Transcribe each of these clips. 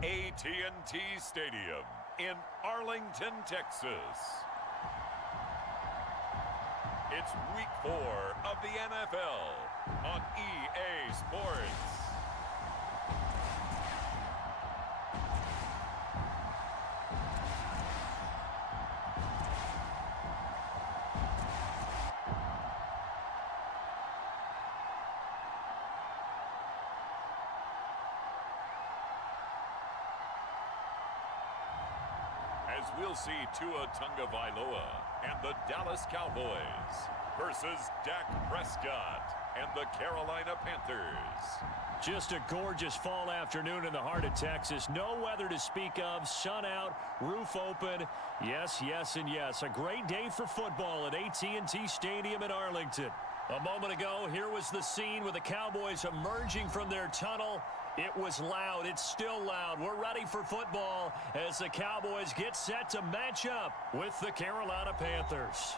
AT&T Stadium in Arlington, Texas. It's week 4 of the NFL on EA Sports. As we'll see Tua Tagovailoa and the Dallas Cowboys versus Dak Prescott and the Carolina Panthers. Just a gorgeous fall afternoon in the heart of Texas. No weather to speak of. Sun out, roof open. Yes, yes, and yes. A great day for football at AT&T Stadium in Arlington. A moment ago, here was the scene with the Cowboys emerging from their tunnel. It was loud. It's still loud. We're ready for football as the Cowboys get set to match up with the Carolina Panthers.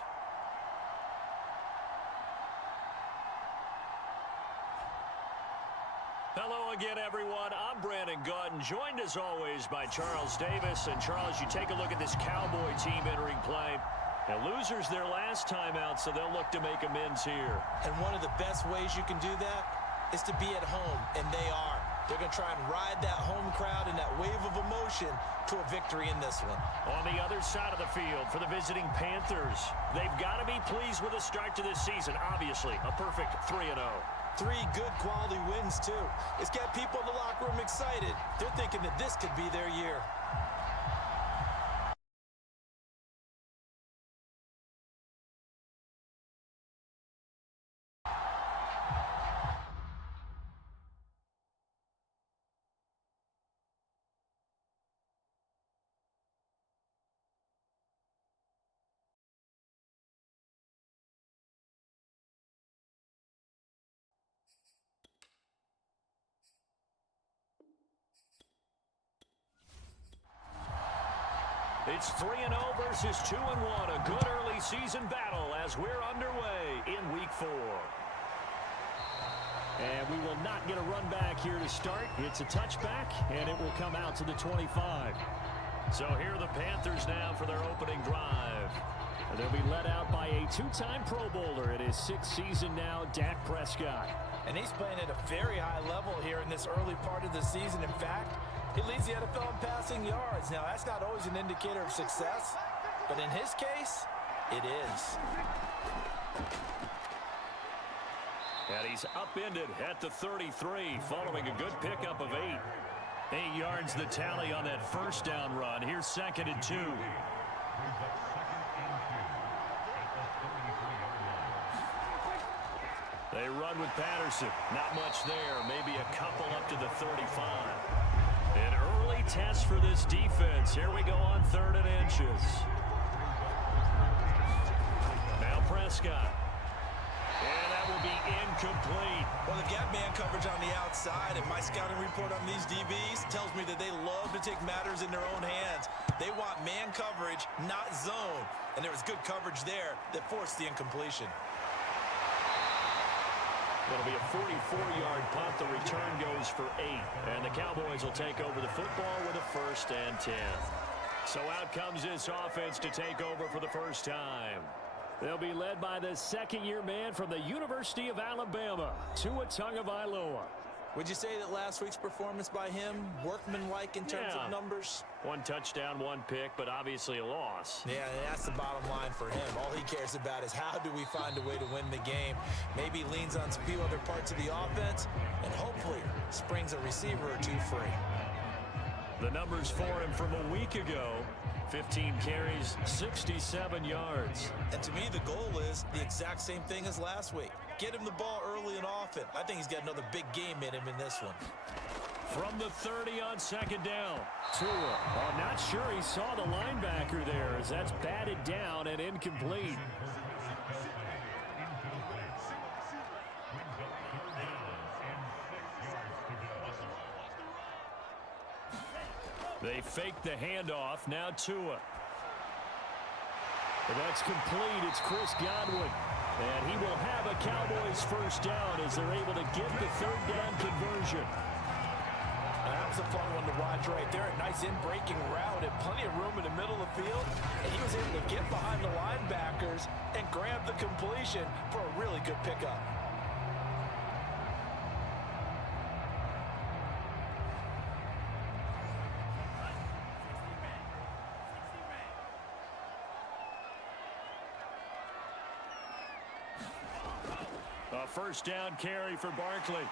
Hello again, everyone. I'm Brandon Gautin, joined as always by Charles Davis. And Charles, you take a look at this Cowboy team entering play. Now, losers their last time out, so they'll look to make amends here. And one of the best ways you can do that is to be at home, and they are. They're going to try and ride that home crowd and that wave of emotion to a victory in this one. On the other side of the field for the visiting Panthers, they've got to be pleased with the start to this season. Obviously, a perfect 3-0. 3 good quality wins, too. It's got people in the locker room excited. They're thinking that this could be their year. It's 3-0 versus 2-1. A good early season battle as we're underway in week 4. And we will not get a run back here to start. It's a touchback, and it will come out to the 25. So here are the Panthers now for their opening drive. They'll be led out by a 2-time Pro Bowler in his 6th season now, Dak Prescott. And he's playing at a very high level here in this early part of the season. In fact, he leads the NFL in passing yards. Now, that's not always an indicator of success, but in his case, it is. And he's upended at the 33 following a good pickup of 8. 8 yards the tally on that first down run. Here's 2nd and 2. They run with Patterson. Not much there. Maybe a couple up to the 35. An early test for this defense. Here we go on 3rd and inches. Now Prescott. And that will be incomplete. Well, they've got man coverage on the outside, and my scouting report on these DBs tells me that they love to take matters in their own hands. They want man coverage, not zone. And there was good coverage there that forced the incompletion. It'll be a 44-yard punt. The return goes for 8. And the Cowboys will take over the football with a 1st and 10. So out comes this offense to take over for the first time. They'll be led by the 2nd-year man from the University of Alabama, Tua Tagovailoa. Would you say that last week's performance by him, workmanlike in terms of numbers? 1 touchdown, 1 pick, but obviously a loss. Yeah, that's the bottom line for him. All he cares about is how do we find a way to win the game. Maybe leans on some few other parts of the offense, and hopefully springs a receiver or 2 free. The numbers for him from a week ago: 15 carries, 67 yards. And to me, the goal is the exact same thing as last week. Get him the ball early and often. I think he's got another big game in him in this one. From the 30 on 2nd down. Tua. I'm not sure he saw the linebacker there as that's batted down and incomplete. They fake the handoff. Now Tua. That's complete. It's Chris Godwin. And he will have a Cowboys 1st down as they're able to get the 3rd down conversion. That was a fun one to watch right there. A nice in-breaking route and plenty of room in the middle of the field. And he was able to get behind the linebackers and grab the completion for a really good pickup. A first down carry for Barkley.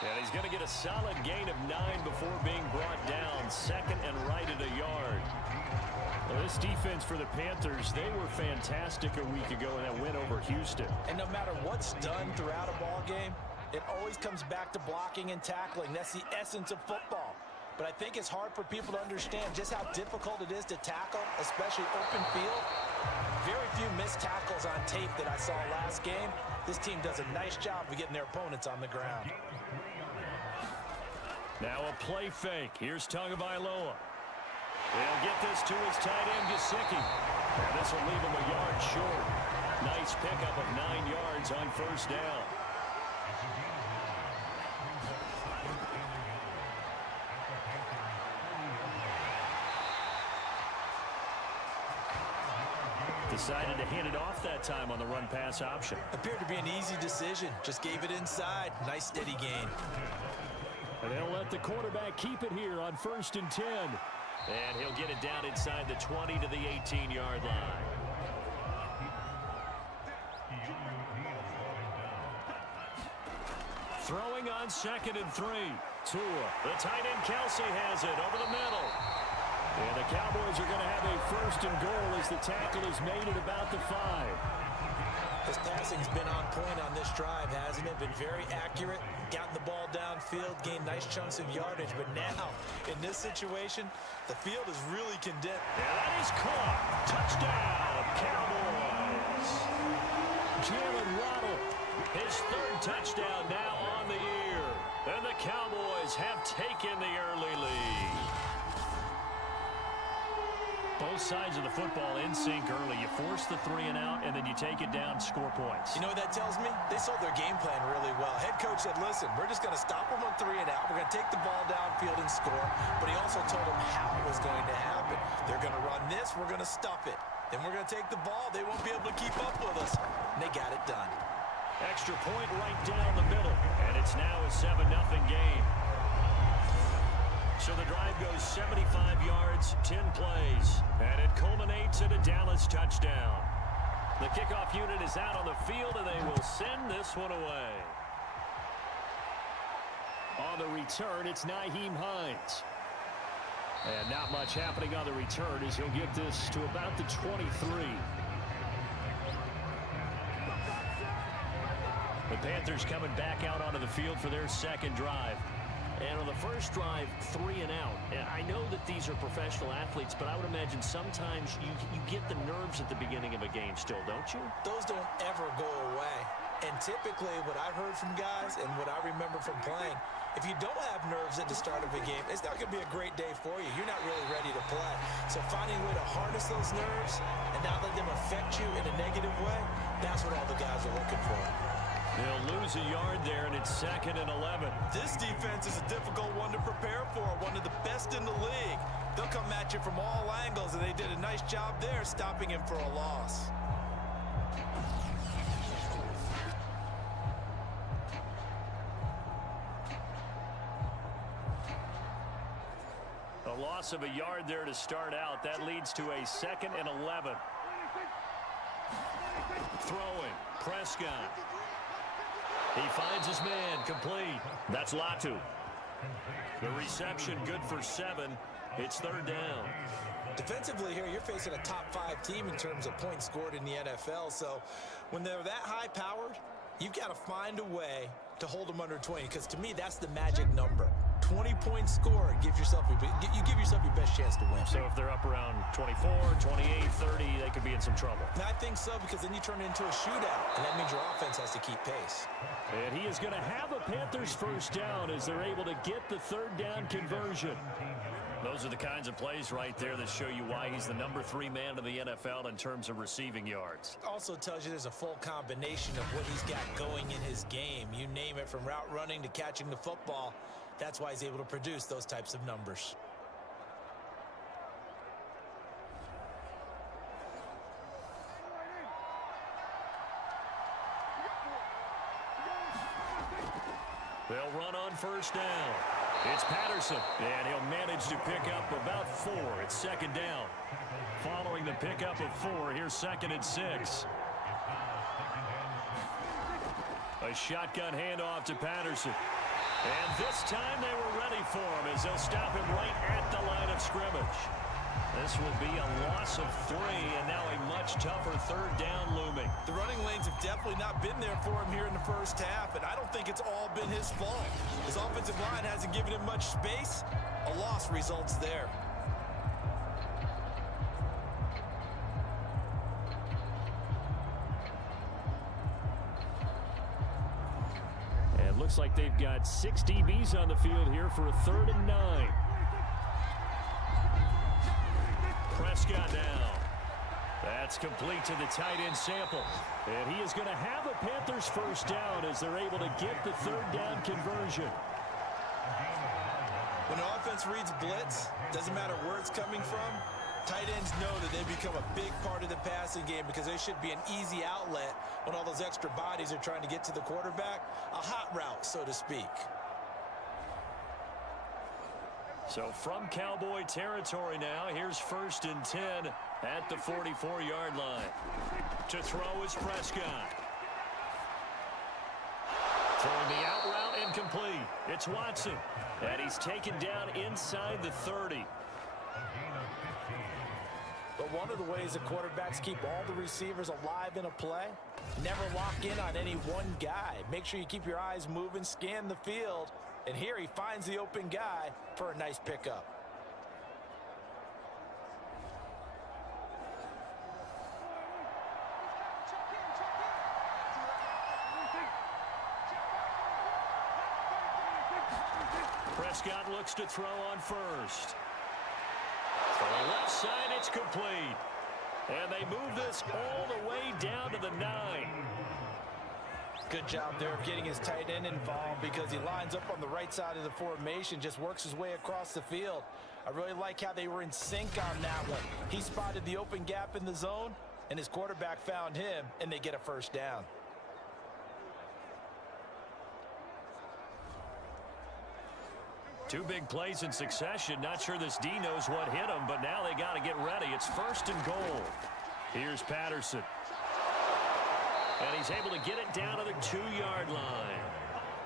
And he's going to get a solid gain of 9 before being brought down. Second and right at a yard. Well, this defense for the Panthers, they were fantastic a week ago in that win over Houston. And no matter what's done throughout a ball game, it always comes back to blocking and tackling. That's the essence of football. But I think it's hard for people to understand just how difficult it is to tackle, especially open field. Very few missed tackles on tape that I saw last game. This team does a nice job of getting their opponents on the ground. Now a play fake. Here's Tagovailoa. They'll get this to his tight end, Gesicki. And this will leave him a yard short. Nice pickup of 9 yards on first down. Decided to hand it off that time on the run-pass option. Appeared to be an easy decision. Just gave it inside. Nice steady gain. And they'll let the quarterback keep it here on 1st and 10. And he'll get it down inside the 20 to the 18-yard line. Throwing on 2nd and 3. Tua. The tight end Kelsey has it over the middle. And the Cowboys are going to have a 1st and goal as the tackle is made at about the 5. His passing's been on point on this drive, hasn't it? Been very accurate, gotten the ball downfield, gained nice chunks of yardage. But now, in this situation, the field is really condensed. And that is caught. Touchdown, Cowboys. Jalen Waddle, his 3rd touchdown now on the year. And the Cowboys have taken the early lead. Both sides of the football in sync early. You force the 3 and out, and then you take it down, score points. You know what that tells me? They sold their game plan really well. Head coach said, listen, we're just going to stop them on 3 and out. We're going to take the ball downfield and score. But he also told them how it was going to happen. They're going to run this. We're going to stuff it. Then we're going to take the ball. They won't be able to keep up with us. And they got it done. Extra point right down the middle. And it's now a 7-0 game. So the drive goes 75 yards, 10 plays, and it culminates in a Dallas touchdown. The kickoff unit is out on the field, and they will send this one away. On the return, it's Nyheim Hines. And not much happening on the return as he'll get this to about the 23. The Panthers coming back out onto the field for their 2nd drive. And on the first drive, 3 and out. And I know that these are professional athletes, but I would imagine sometimes you get the nerves at the beginning of a game still, don't you? Those don't ever go away. And typically what I've heard from guys and what I remember from playing, if you don't have nerves at the start of a game, it's not going to be a great day for you. You're not really ready to play. So finding a way to harness those nerves and not let them affect you in a negative way, that's what all the guys are looking for. They'll lose a yard there, and it's 2nd and 11. This defense is a difficult one to prepare for, one of the best in the league. They'll come at you from all angles, and they did a nice job there stopping him for a loss. A loss of a yard there to start out. That leads to a 2nd and 11. Throwing, Prescott. He finds his man, complete. That's Latu. The reception good for 7. It's 3rd down. Defensively here, you're facing a top 5 team in terms of points scored in the NFL. So when they're that high-powered, you've got to find a way to hold them under 20. Because to me, that's the magic number. 20-point score, you give yourself your best chance to win. So if they're up around 24, 28, 30, they could be in some trouble. And I think so, because then you turn it into a shootout, and that means your offense has to keep pace. And he is going to have a Panthers first down as they're able to get the 3rd down conversion. Those are the kinds of plays right there that show you why he's the number 3 man in the NFL in terms of receiving yards. Also tells you there's a full combination of what he's got going in his game. You name it, from route running to catching the football. That's why he's able to produce those types of numbers. They'll run on first down. It's Patterson, and he'll manage to pick up about 4. It's second down. Following the pickup of 4, here's 2nd and 6. A shotgun handoff to Patterson. And this time they were ready for him as they'll stop him right at the line of scrimmage. This will be a loss of 3, and now a much tougher third down looming. The running lanes have definitely not been there for him here in the first half, and I don't think it's all been his fault. His offensive line hasn't given him much space. A loss results there. And it looks like they've got 6 DBs on the field here for a 3rd and 9. Prescott now. That's complete to the tight end Sample. And he is going to have a Panthers first down as they're able to get the 3rd down conversion. When an offense reads blitz, doesn't matter where it's coming from, tight ends know that they become a big part of the passing game because they should be an easy outlet when all those extra bodies are trying to get to the quarterback. A hot route, so to speak. So from Cowboy territory now, here's 1st and 10 at the 44-yard line. To throw is Prescott. Throwing the out route incomplete. It's Watson. And he's taken down inside the 30. But one of the ways that quarterbacks keep all the receivers alive in a play, never lock in on any one guy. Make sure you keep your eyes moving, scan the field. And here he finds the open guy for a nice pickup. Prescott looks to throw on first. To the left side, it's complete. And they move this all the way down to the 9. Good job there of getting his tight end involved because he lines up on the right side of the formation, just works his way across the field. I really like how they were in sync on that one. He spotted the open gap in the zone, and his quarterback found him, and they get a first down. Two big plays in succession. Not sure this D knows what hit him, but now they got to get ready. It's 1st and goal. Here's Patterson. And he's able to get it down to the 2-yard line.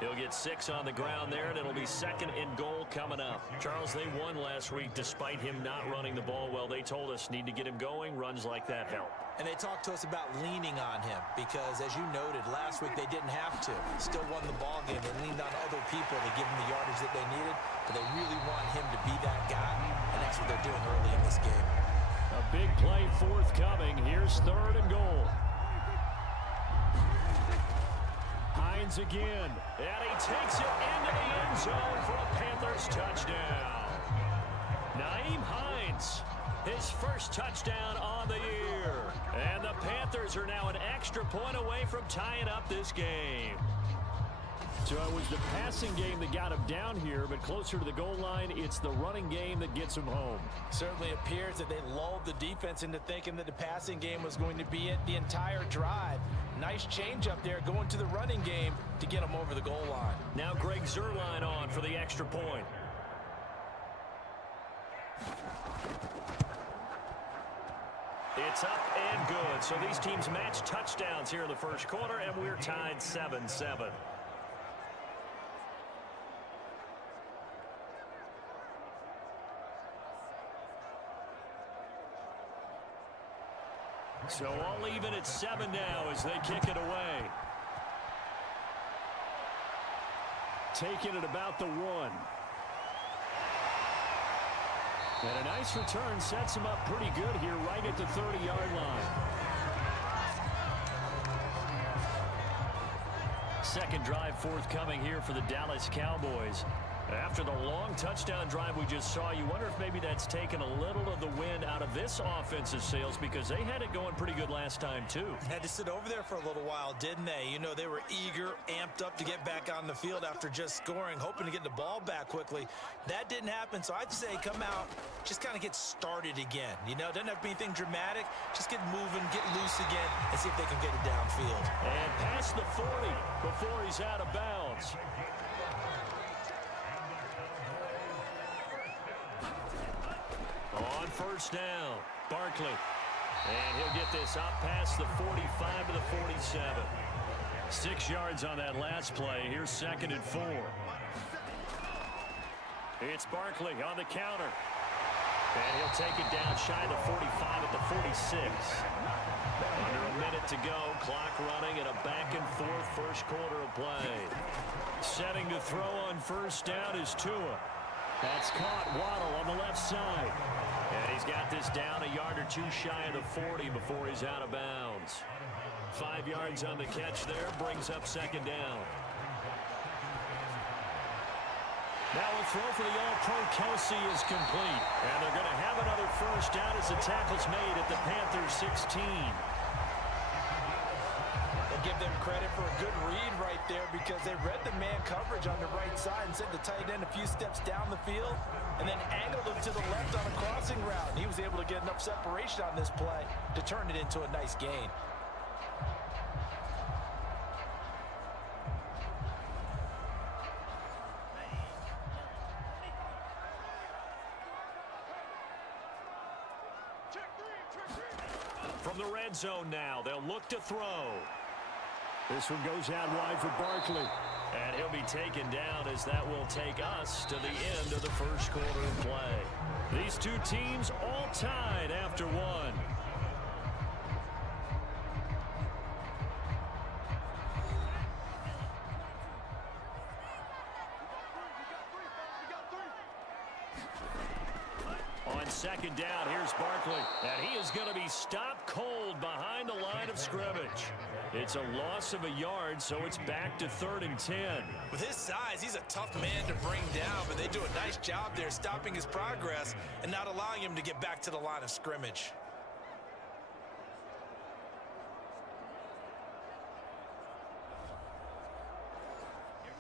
He'll get 6 on the ground there, and it'll be 2nd and goal coming up. Charles, they won last week despite him not running the ball well. They told us need to get him going. Runs like that help. And they talked to us about leaning on him because, as you noted, last week they didn't have to. Still won the ball game. They leaned on other people to give him the yardage that they needed, but they really want him to be that guy, and that's what they're doing early in this game. A big play forthcoming. Here's 3rd and goal. Hines again, and he takes it into the end zone for a Panthers touchdown. Nyheim Hines, his first touchdown on the year. And the Panthers are now an extra point away from tying up this game. So it was the passing game that got him down here, but closer to the goal line, it's the running game that gets him home. Certainly appears that they lulled the defense into thinking that the passing game was going to be it the entire drive. Nice change up there going to the running game to get him over the goal line. Now Greg Zuerlein on for the extra point. It's up and good. So these teams match touchdowns here in the first quarter, and we're tied 7-7. So all even at 7 now as they kick it away. Taking it about the 1. And a nice return sets him up pretty good here right at the 30-yard line. Second drive forthcoming here for the Dallas Cowboys. After the long touchdown drive we just saw, you wonder if maybe that's taken a little of the wind out of this offense's sails, because they had it going pretty good last time too. Had to sit over there for a little while, didn't they? You know, they were eager, amped up to get back on the field after just scoring, hoping to get the ball back quickly. That didn't happen, so I'd say come out, just kind of get started again. You know, doesn't have to be anything dramatic. Just get moving, get loose again, and see if they can get it downfield. And past the 40 before he's out of bounds. On first down, Barkley. And he'll get this up past the 45 to the 47. 6 yards on that last play. Here's 2nd and 4. It's Barkley on the counter. And he'll take it down shy of the 45 at the 46. Under a minute to go. Clock running and a back-and-forth first quarter of play. Setting to throw on first down is Tua. That's caught. Waddle on the left side. And he's got this down a yard or two shy of the 40 before he's out of bounds. 5 yards on the catch there. Brings up 2nd down. Now a throw for the All-Pro Kelsey is complete. And they're going to have another first down as the tackle's made at the Panthers 16. They'll give them credit for a good read right there, because they read the man coverage on the right side and sent the tight end a few steps down the field and then angled him to the left on a crossing route. And he was able to get enough separation on this play to turn it into a nice gain. From the red zone now, they'll look to throw. This one goes out wide for Barkley. And he'll be taken down as that will take us to the end of the first quarter of play. These two teams all tied after one. On 2nd down, here's Barkley. And he is going to be stopped cold behind the line of scrimmage. It's a loss of a yard, so it's back to 3rd and 10. With his size, he's a tough man to bring down, but they do a nice job there stopping his progress and not allowing him to get back to the line of scrimmage.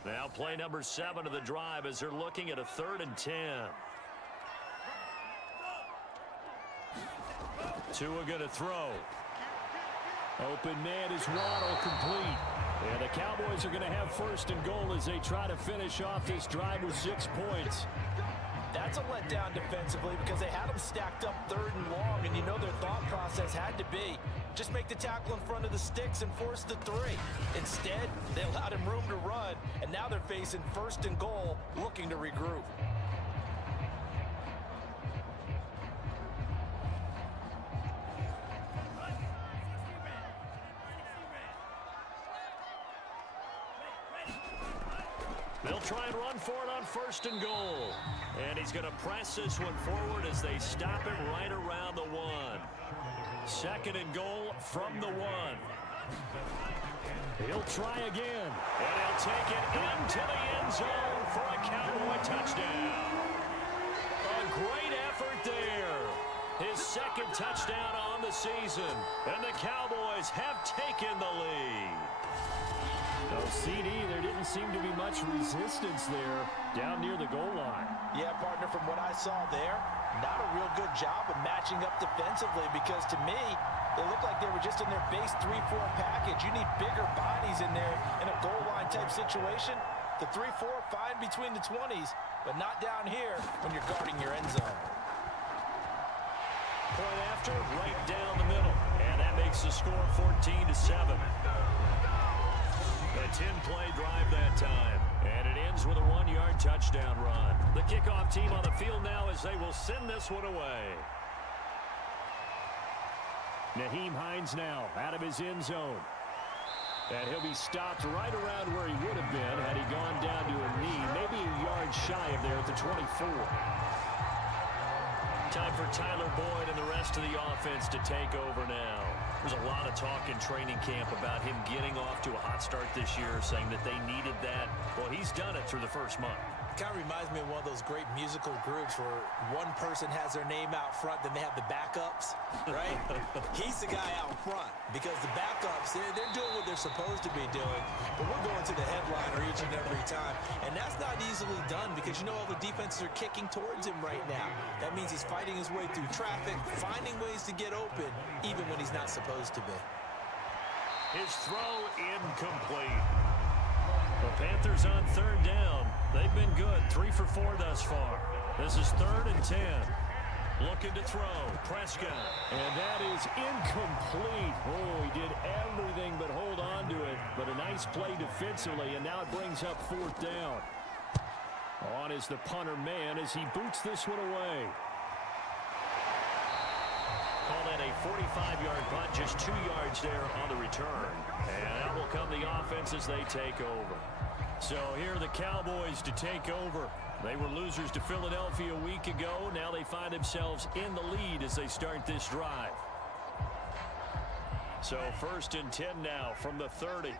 Now play number 7 of the drive as they're looking at a 3rd and 10. Tua going to throw. Open man is Waddle, complete. And the Cowboys are going to have 1st and goal as they try to finish off this drive with 6 points. That's a letdown defensively, because they had them stacked up 3rd and long, and you know their thought process had to be just make the tackle in front of the sticks and force the 3. Instead, they allowed him room to run, and now they're facing 1st and goal, looking to regroup. They'll try and run for it on 1st and goal. And he's going to press this one forward as they stop it right around the 1. 2nd and goal from the 1. He'll try again. And he'll take it into the end zone for a Cowboy touchdown. A great effort there. His 2nd touchdown on the season. And the Cowboys have taken the lead. No, CD, there didn't seem to be much resistance there down near the goal line. Yeah, partner, from what I saw there, not a real good job of matching up defensively, because to me, they looked like they were just in their base 3-4 package. You need bigger bodies in there in a goal line type situation. The 3-4, fine between the 20s, but not down here when you're guarding your end zone. Point after, right down the middle. And that makes the score 14-7. A 10-play drive that time. And it ends with a 1-yard touchdown run. The kickoff team on the field now as they will send this one away. Naheem Hines now out of his end zone. And he'll be stopped right around where he would have been had he gone down to a knee, maybe a yard shy of there at the 24. Time for Tyler Boyd and the rest of the offense to take over now. There's a lot of talk in training camp about him getting off to a hot start this year, saying that they needed that. Well, he's done it through the first month. Kind of reminds me of one of those great musical groups where one person has their name out front, then they have the backups, right? He's the guy out front because the backups, they're doing what they're supposed to be doing, but we're going to the headliner each and every time. And that's not easily done because you know all the defenses are kicking towards him right now. That means he's fighting his way through traffic, finding ways to get open, even when he's not supposed to be. His throw incomplete. The Panthers on third down. They've been good, 3 for 4 thus far. This is 3rd and 10. Looking to throw, Prescott. And that is incomplete. Oh, he did everything but hold on to it. But a nice play defensively, and now it brings up 4th down. On is the punter man as he boots this one away. Call that a 45-yard punt, just 2 yards there on the return. And out will come the offense as they take over. So here are the Cowboys to take over. They were losers to Philadelphia a week ago. Now they find themselves in the lead as they start this drive. So 1st and 10 now from the 30.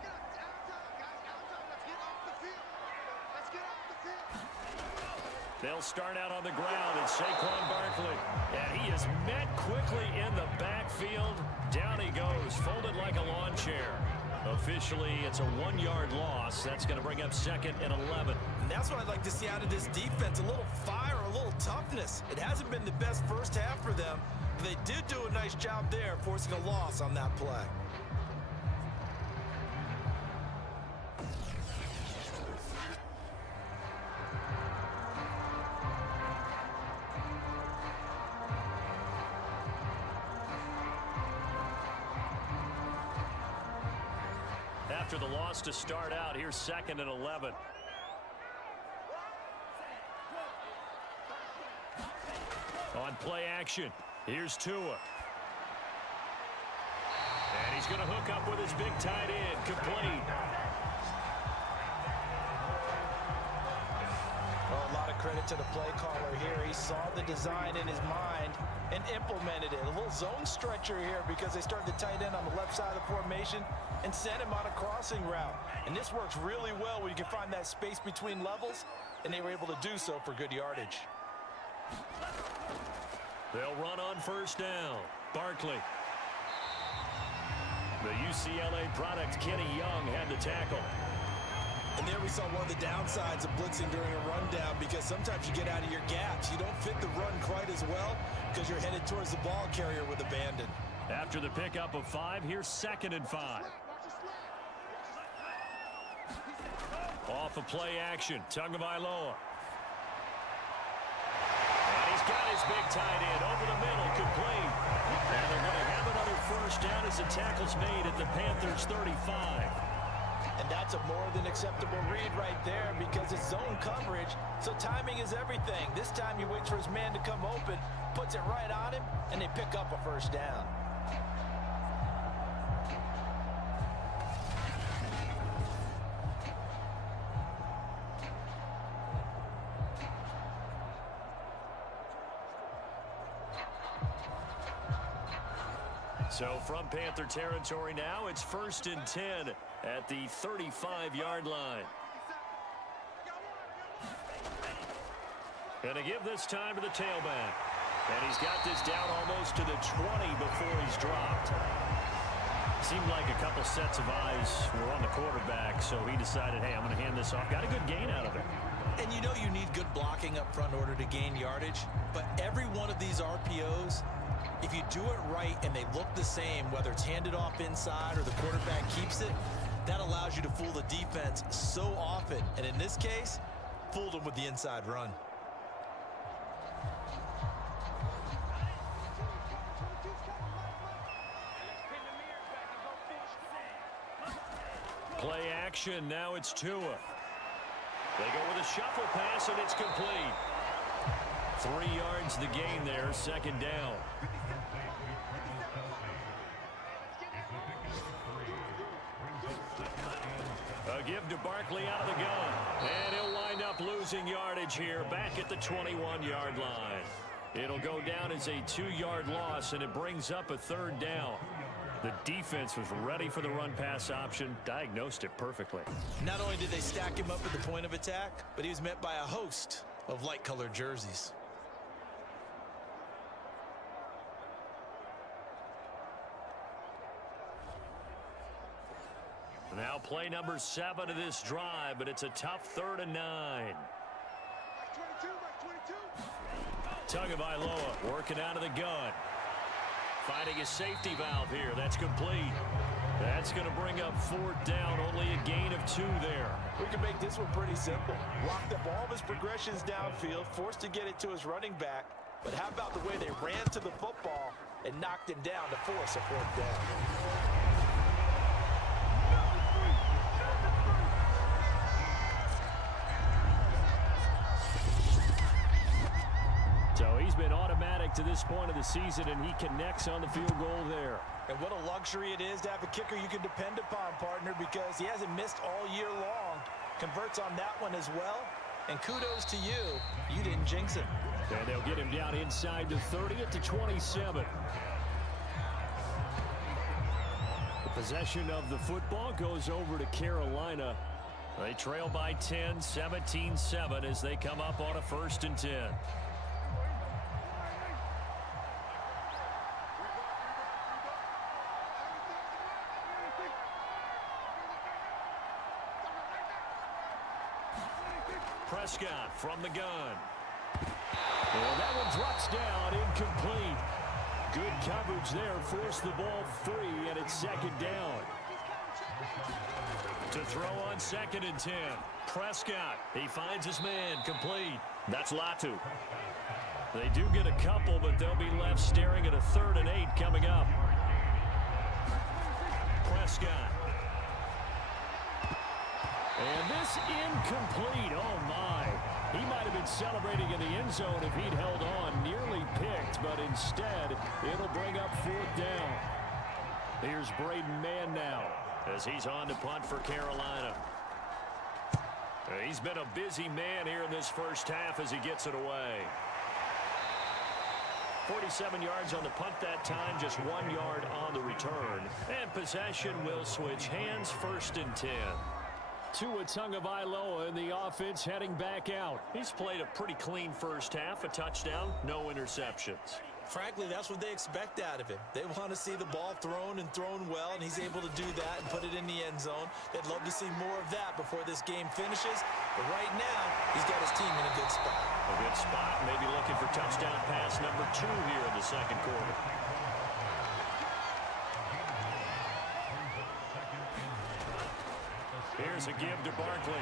They'll start out on the ground. It's Saquon Barkley. And he is met quickly in the backfield. Down he goes, folded like a lawn chair. Officially, it's a 1-yard loss. That's going to bring up 2nd and 11. And that's what I'd like to see out of this defense. A little fire, a little toughness. It hasn't been the best first half for them, but they did do a nice job there, forcing a loss on that play. After the loss to start out, here's 2nd and 11. On play action, here's Tua. And he's going to hook up with his big tight end, complete. Well, a lot of credit to the play caller here. He saw the design in his mind and implemented it. A little zone stretcher here because they started the tight end on the left side of the formation and sent him on a crossing route. And this works really well when you can find that space between levels, and they were able to do so for good yardage. They'll run on 1st down. Barkley. The UCLA product, Kenny Young, had the tackle. And there we saw one of the downsides of blitzing during a rundown because sometimes you get out of your gaps. You don't fit the run quite as well because you're headed towards the ball carrier with abandon. After the pickup of 5, here's 2nd and 5. Off of play action, Tagovailoa. And he's got his big tight end over the middle, complete. And they're going to have another 1st down as the tackle's made at the Panthers' 35. And that's a more than acceptable read right there because it's zone coverage, so timing is everything. This time he waits for his man to come open, puts it right on him, and they pick up a 1st down. So from Panther territory now, it's 1st and 10 at the 35-yard line. Going to give this time to the tailback. And he's got this down almost to the 20 before he's dropped. Seemed like a couple sets of eyes were on the quarterback, so he decided, hey, I'm going to hand this off. Got a good gain out of it. And you know you need good blocking up front in order to gain yardage, but every one of these RPOs, if you do it right and they look the same, whether it's handed off inside or the quarterback keeps it, that allows you to fool the defense so often. And in this case, fooled them with the inside run. Play action, now it's Tua. They go with a shuffle pass, and it's complete. 3 yards the gain there, 2nd down. A give to Barkley out of the gun. And he'll wind up losing yardage here back at the 21-yard line. It'll go down as a 2-yard loss, and it brings up a 3rd down. The defense was ready for the run-pass option, diagnosed it perfectly. Not only did they stack him up at the point of attack, but he was met by a host of light-colored jerseys. Now play number 7 of this drive, but it's a tough 3rd and 9. Tagovailoa working out of the gun. Finding a safety valve here. That's complete. That's going to bring up 4th down. Only a gain of 2 there. We can make this one pretty simple. Locked up all of his progressions downfield, forced to get it to his running back. But how about the way they ran to the football and knocked him down to force a 4th down? So he's been automatic to this point of the season, and he connects on the field goal there. And what a luxury it is to have a kicker you can depend upon, partner, because he hasn't missed all year long. Converts on that one as well. And kudos to you. You didn't jinx him. And they'll get him down inside the 30 at the 27. The possession of the football goes over to Carolina. They trail by 10, 17-7 as they come up on a 1st and 10. Prescott from the gun. And that one drops down, incomplete. Good coverage there, forced the ball free, and it's 2nd down. To throw on 2nd and 10. Prescott, he finds his man, complete. That's Latu. They do get a couple, but they'll be left staring at a 3rd and 8 coming up. Prescott. And this incomplete. Oh, my. He might have been celebrating in the end zone if he'd held on. Nearly picked, but instead, it'll bring up 4th down. Here's Braden Mann now as he's on to punt for Carolina. He's been a busy man here in this first half as he gets it away. 47 yards on the punt that time, just 1 yard on the return. And possession will switch hands, 1st and 10. Tua Tagovailoa in the offense heading back out. He's played a pretty clean first half, a touchdown, no interceptions. Frankly, that's what they expect out of him. They want to see the ball thrown and thrown well, and he's able to do that and put it in the end zone. They'd love to see more of that before this game finishes. But right now, he's got his team in a good spot. A good spot, maybe looking for touchdown pass number 2 here in the 2nd quarter. Here's a give to Barkley.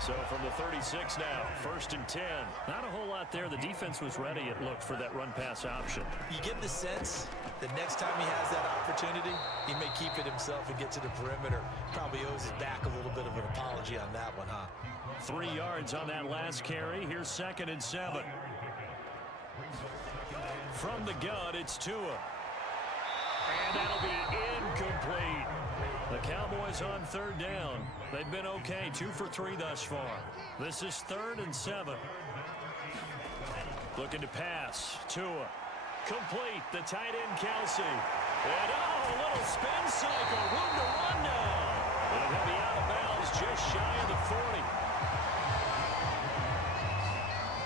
So from the 36 now, 1st and 10. Not a whole lot there. The defense was ready, it looked, for that run-pass option. You get the sense that next time he has that opportunity, he may keep it himself and get to the perimeter. Probably owes his back a little bit of an apology on that one, huh? 3 yards on that last carry. Here's 2nd and 7. From the gun, it's Tua. And that'll be incomplete. The Cowboys on 3rd down. They've been okay, 2 for 3 thus far. This is 3rd and 7. Looking to pass. Tua. Complete. The tight end, Kelsey. And a little spin cycle. Room to run now. And he'll be out of bounds just shy of the 40.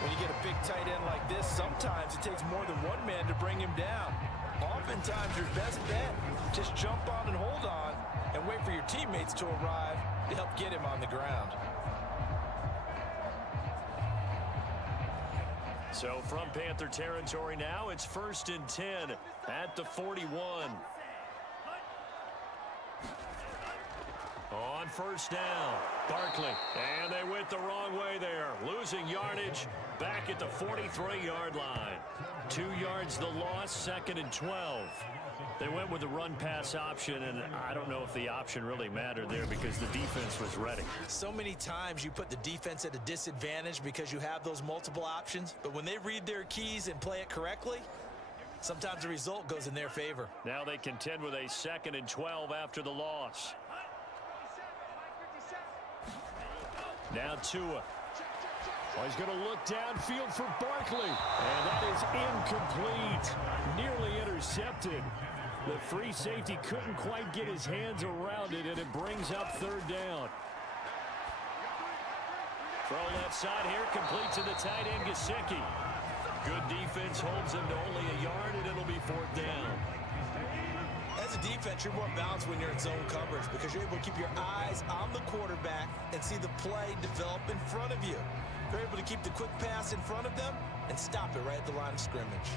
When you get a big tight end like this, sometimes it takes more than one man to bring him down. Oftentimes, your best bet, just jump on and hold on and wait for your teammates to arrive to help get him on the ground. So from Panther territory now, it's 1st and 10 at the 41. On 1st down, Barkley. And they went the wrong way there. Losing yardage back at the 43-yard line. 2 yards the loss, 2nd and 12. They went with the run-pass option, and I don't know if the option really mattered there because the defense was ready. So many times you put the defense at a disadvantage because you have those multiple options, but when they read their keys and play it correctly, sometimes the result goes in their favor. Now they contend with a 2nd and 12 after the loss. Now Tua. Oh, he's going to look downfield for Barkley. And that is incomplete. Nearly intercepted. The free safety couldn't quite get his hands around it, and it brings up third down. Throw left side here, complete to the tight end, Gesicki. Good defense holds him to only a yard, and it'll be fourth down. As a defense, you're more balanced when you're in zone coverage because you're able to keep your eyes on the quarterback and see the play develop in front of you. You're able to keep the quick pass in front of them and stop it right at the line of scrimmage.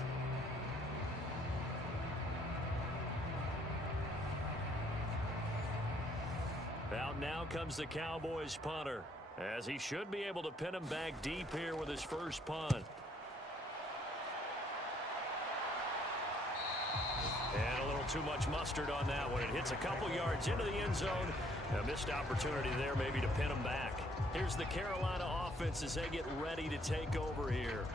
Out now comes the Cowboys punter, as he should be able to pin him back deep here with his first punt. And a little too much mustard on that one. It hits a couple yards into the end zone. A missed opportunity there maybe to pin him back. Here's the Carolina offense as they get ready to take over here.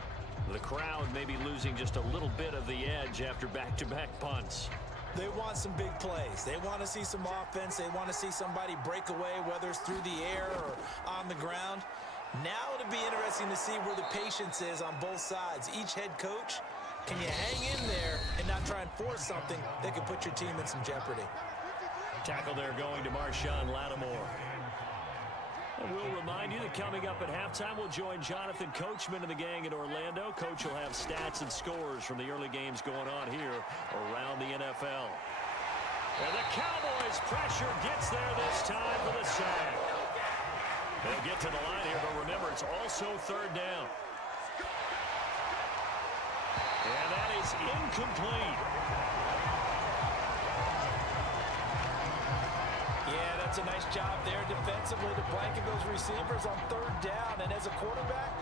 The crowd may be losing just a little bit of the edge after back-to-back punts. They want some big plays. They want to see some offense. They want to see somebody break away, whether it's through the air or on the ground. Now it'll be interesting to see where the patience is on both sides. Each head coach, can you hang in there and not try and force something that could put your team in some jeopardy? Tackle there going to Marshawn Lattimore. And we'll remind you that coming up at halftime, we'll join Jonathan Coachman and the gang in Orlando. Coach will have stats and scores from the early games going on here around the NFL. And the Cowboys pressure gets there this time for the sack. They'll get to the line here, but remember, it's also third down. And that is incomplete. Yeah, that's a nice job there defensively to blanket those receivers on third down. And as a quarterback,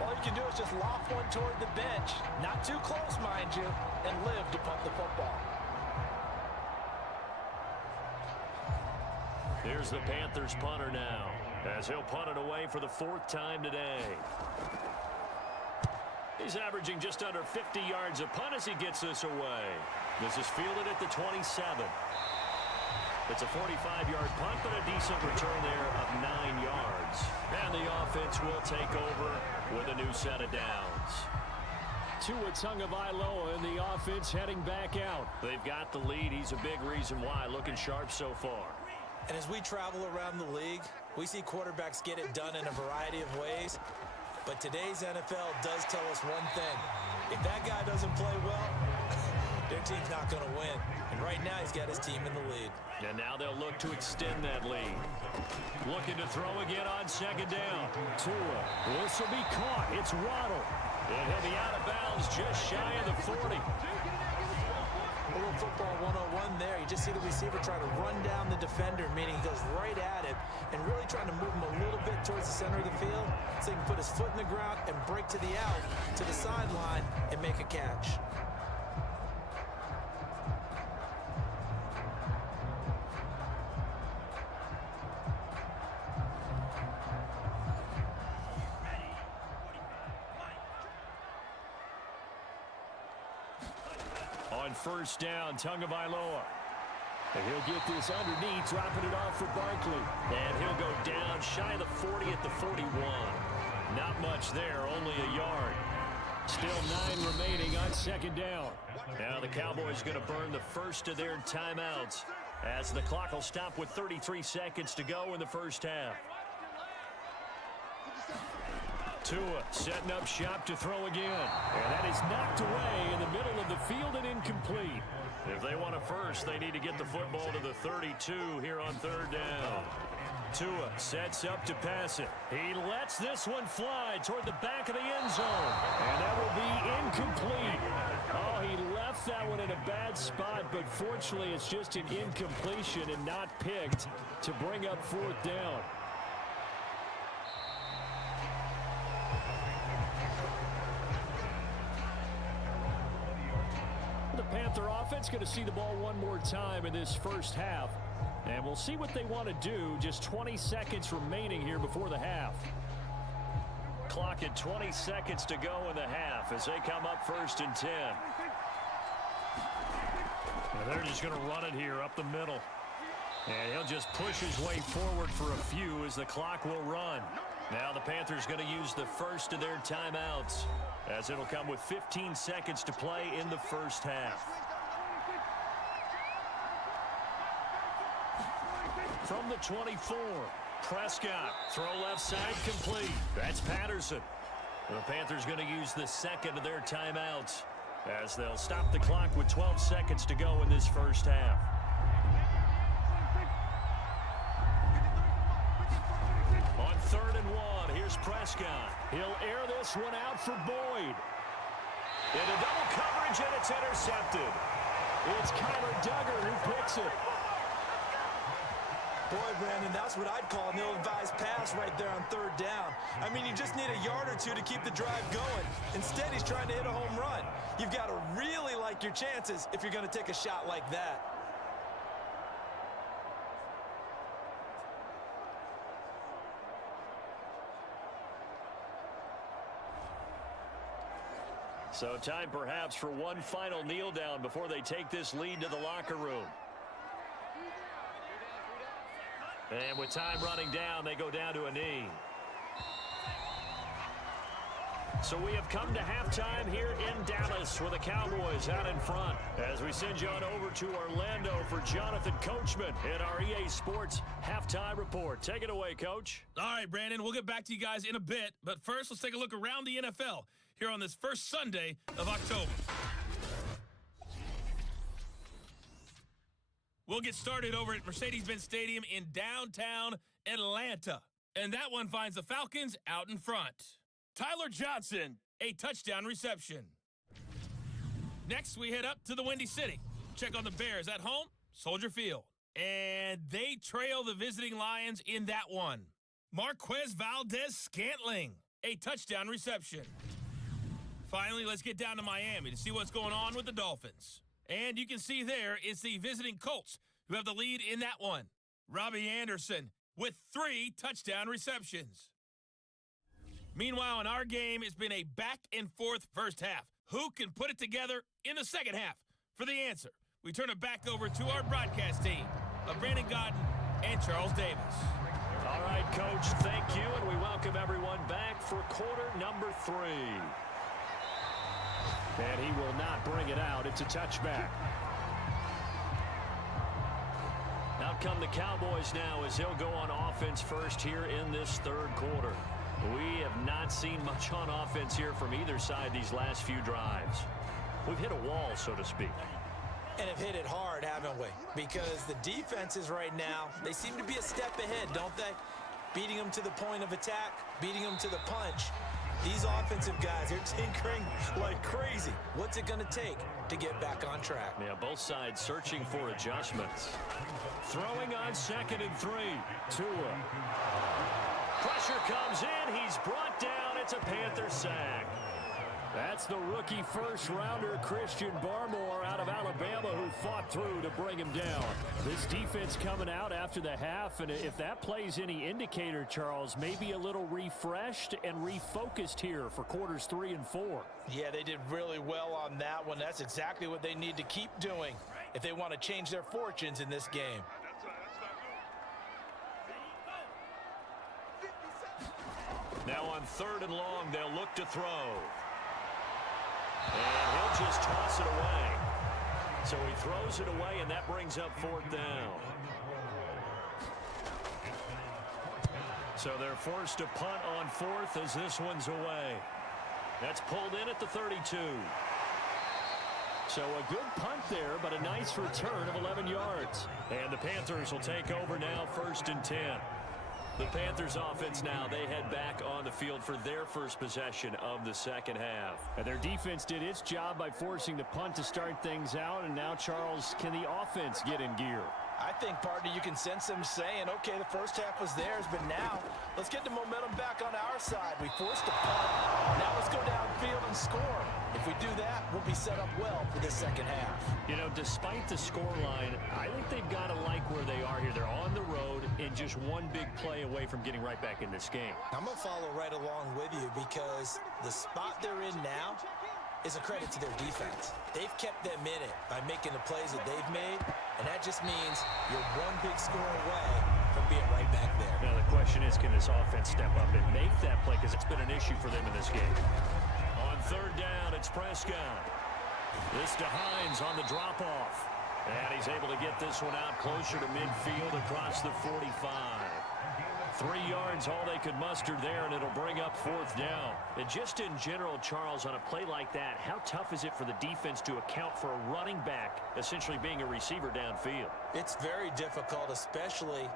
all you can do is just loft one toward the bench. Not too close, mind you, and live to punt the football. Here's the Panthers punter now, as he'll punt it away for the fourth time today. He's averaging just under 50 yards a punt as he gets this away. This is fielded at the 27. It's a 45-yard punt, but a decent return there of 9 yards. And the offense will take over with a new set of downs. Tua Tagovailoa and the offense heading back out. They've got the lead. He's a big reason why. Looking sharp so far. And as we travel around the league, we see quarterbacks get it done in a variety of ways. But today's NFL does tell us one thing. If that guy doesn't play well, their team's not going to win. And right now, he's got his team in the lead. And now they'll look to extend that lead. Looking to throw again on second down. Tua, this will be caught. It's Waddle. And he'll be out of bounds just shy of the 40. A little football 101 there. You just see the receiver try to run down the defender, meaning he goes right at it and really trying to move him a little bit towards the center of the field so he can put his foot in the ground and break to the out, to the sideline, and make a catch. On first down, Tagovailoa. And he'll get this underneath, dropping it off for Barkley. And he'll go down shy of the 40 at the 41. Not much there, only a yard. Still 9 remaining on second down. Now the Cowboys going to burn the first of their timeouts as the clock will stop with 33 seconds to go in the first half. Tua setting up shop to throw again. And that is knocked away in the middle of the field and incomplete. If they want a first, they need to get the football to the 32 here on third down. Tua sets up to pass it. He lets this one fly toward the back of the end zone. And that will be incomplete. Oh, he left that one in a bad spot, but fortunately it's just an incompletion and not picked to bring up fourth down. The Panther offense going to see the ball one more time in this first half. And we'll see what they want to do. Just 20 seconds remaining here before the half. Clock at 20 seconds to go in the half as they come up first and 10. And they're just going to run it here up the middle. And he'll just push his way forward for a few as the clock will run. Now the Panthers going to use the first of their timeouts, as it'll come with 15 seconds to play in the first half. From the 24, Prescott, throw left side complete. That's Patterson. The Panthers going to use the second of their timeouts, as they'll stop the clock with 12 seconds to go in this first half. On 3rd and 1, here's Prescott. He'll air this one out for Boyd. Into double coverage, and it's intercepted. It's Kyler Duggar who picks it. Boy, Brandon, that's what I'd call an ill-advised pass right there on 3rd down. I mean, you just need a yard or two to keep the drive going. Instead, he's trying to hit a home run. You've got to really like your chances if you're going to take a shot like that. So time perhaps for one final kneel down before they take this lead to the locker room. And with time running down, they go down to a knee. So we have come to halftime here in Dallas with the Cowboys out in front. As we send you on over to Orlando for Jonathan Coachman in our EA Sports Halftime Report. Take it away, Coach. All right, Brandon, we'll get back to you guys in a bit. But first, let's take a look around the NFL here on this first Sunday of October. We'll get started over at Mercedes-Benz Stadium in downtown Atlanta. And that one finds the Falcons out in front. Tyler Johnson, a touchdown reception. Next, we head up to the Windy City. Check on the Bears at home, Soldier Field. And they trail the visiting Lions in that one. Marquez Valdez-Scantling, a touchdown reception. Finally, let's get down to Miami to see what's going on with the Dolphins. And you can see there it's the visiting Colts who have the lead in that one. Robbie Anderson with 3 touchdown receptions. Meanwhile, in our game, it's been a back-and-forth first half. Who can put it together in the second half? For the answer, we turn it back over to our broadcast team of Brandon Godden and Charles Davis. All right, Coach, thank you, and we welcome everyone back for quarter number 3. And he will not bring it out. It's a touchback. Out come the Cowboys now as he'll go on offense first here in this third quarter. We have not seen much on offense here from either side these last few drives. We've hit a wall, so to speak. And have hit it hard, haven't we? Because the defenses right now, they seem to be a step ahead, don't they? Beating them to the point of attack, beating them to the punch. These offensive guys are tinkering like crazy. What's it going to take to get back on track? Yeah, both sides searching for adjustments. Throwing on 2nd and 3. Tua. Pressure comes in. He's brought down. It's a Panther sack. That's the rookie first-rounder Christian Barmore out of Alabama who fought through to bring him down. This defense coming out after the half, and if that plays any indicator, Charles, maybe a little refreshed and refocused here for quarters 3 and 4. Yeah, they did really well on that one. That's exactly what they need to keep doing if they want to change their fortunes in this game. Now on 3rd and long, they'll look to throw. And he'll just toss it away. So he throws it away, and that brings up 4th down. So they're forced to punt on 4th as this one's away. That's pulled in at the 32. So a good punt there, but a nice return of 11 yards. And the Panthers will take over now, 1st and 10. The Panthers offense now, they head back on the field for their first possession of the second half. And their defense did its job by forcing the punt to start things out. And now, Charles, can the offense get in gear? I think, partner, you can sense them saying, okay, the first half was theirs, but now let's get the momentum back on our side. We forced a punt. Now let's go downfield and score. If we do that, we'll be set up well for the second half. You know, despite the scoreline, I think they've got to like where they are here. They're on the road and just one big play away from getting right back in this game. I'm going to follow right along with you because the spot they're in now is a credit to their defense. They've kept them in it by making the plays that they've made, and that just means you're one big score away from being right back there. Now the question question is, can this offense step up and make that play? Because it's been an issue for them in this game. On third down, it's Prescott. This to Hines on the drop-off. And he's able to get this one out closer to midfield across the 45. 3 yards, all they could muster there, and it'll bring up fourth down. And just in general, Charles, on a play like that, how tough is it for the defense to account for a running back essentially being a receiver downfield? It's very difficult, especially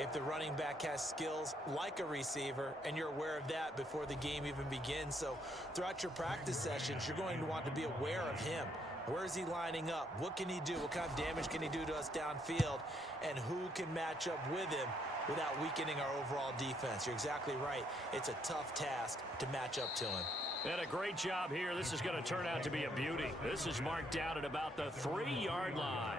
if the running back has skills like a receiver, and you're aware of that before the game even begins. So throughout your practice sessions, you're going to want to be aware of him. Where is he lining up? What can he do? What kind of damage can he do to us downfield? And who can match up with him without weakening our overall defense? You're exactly right. It's a tough task to match up to him. And a great job here. This is going to turn out to be a beauty. This is marked out at about the 3-yard line.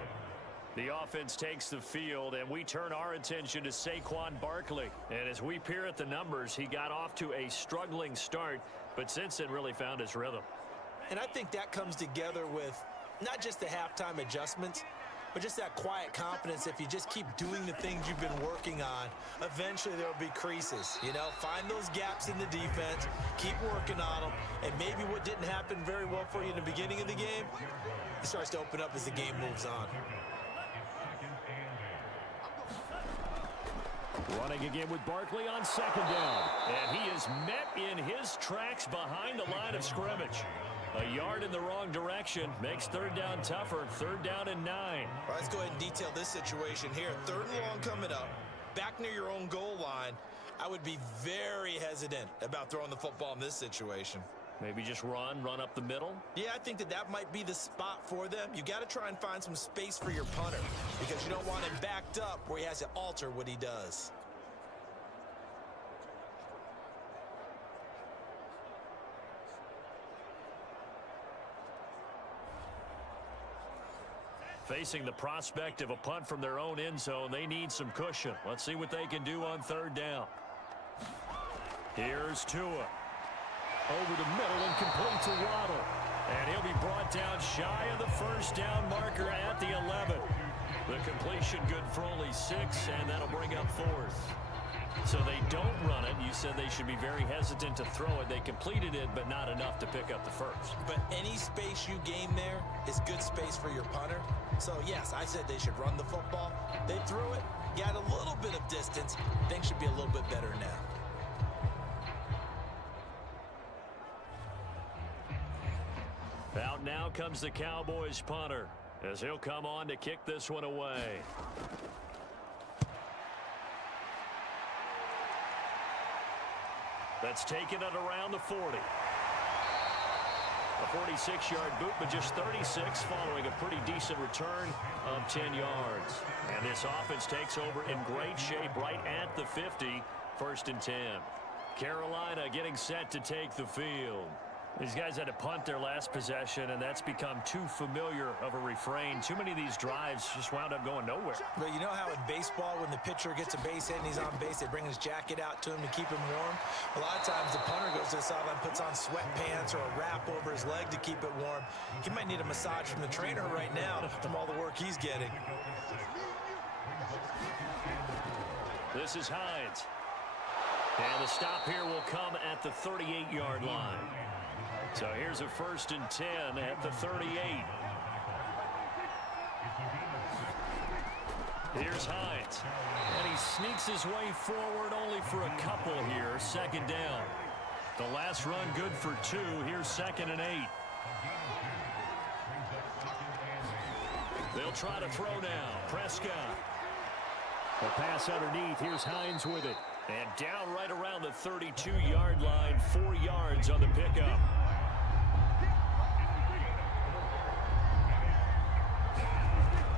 The offense takes the field, and we turn our attention to Saquon Barkley. And as we peer at the numbers, he got off to a struggling start, but since then really found his rhythm. And I think that comes together with not just the halftime adjustments, but just that quiet confidence. If you just keep doing the things you've been working on, eventually there will be creases. You know, find those gaps in the defense, keep working on them, and maybe what didn't happen very well for you in the beginning of the game, it starts to open up as the game moves on. Running again with Barkley on second down. And he is met in his tracks behind the line of scrimmage. A yard in the wrong direction makes third down tougher. Third down and 9. All right, let's go ahead and detail this situation here. Third and long coming up, back near your own goal line. I would be very hesitant about throwing the football in this situation. Maybe just run up the middle? Yeah, I think that might be the spot for them. You got to try and find some space for your punter because you don't want him backed up where he has to alter what he does. Facing the prospect of a punt from their own end zone, they need some cushion. Let's see what they can do on third down. Here's Tua. Over the middle and complete to Waddle. And he'll be brought down shy of the first down marker at the 11. The completion good for only 6, and that'll bring up fourth. So they don't run it. You said they should be very hesitant to throw it. They completed it, but not enough to pick up the first. But any space you gain there is good space for your punter. So, yes, I said they should run the football. They threw it, got a little bit of distance. Things should be a little bit better now. Out now comes the Cowboys punter as he'll come on to kick this one away. That's taken it around the 40. A 46-yard boot, but just 36 following a pretty decent return of 10 yards. And this offense takes over in great shape right at the 50, 1st and 10. Carolina getting set to take the field. These guys had to punt their last possession, and that's become too familiar of a refrain. Too many of these drives just wound up going nowhere. But you know how in baseball, when the pitcher gets a base hit and he's on base, they bring his jacket out to him to keep him warm? A lot of times the punter goes to the sideline, puts on sweatpants or a wrap over his leg to keep it warm. He might need a massage from the trainer right now from all the work he's getting. This is Hines. And the stop here will come at the 38-yard line. So here's a 1st and 10 at the 38. Here's Hines. And he sneaks his way forward only for a couple here. 2nd down. The last run good for 2. Here's 2nd and 8. They'll try to throw now. Prescott. The pass underneath. Here's Hines with it. And down right around the 32-yard line. 4 yards on the pickup.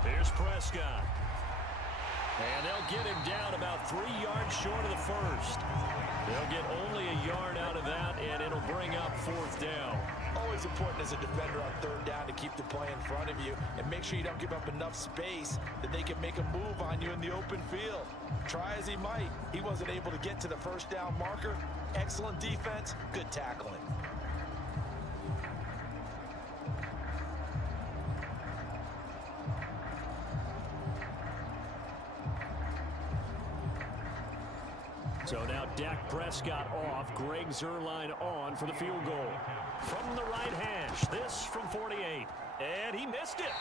Here's Prescott. And they'll get him down about 3 yards short of the first. They'll get only a yard out of that, and it'll bring up 4th down. Always important as a defender on 3rd down to keep the play in front of you and make sure you don't give up enough space that they can make a move on you in the open field. Try as he might, he wasn't able to get to the 1st down marker. Excellent defense, good tackling. So now Dak Prescott off, Greg Zuerlein on for the field goal. From the right hash, this from 48. And he missed it.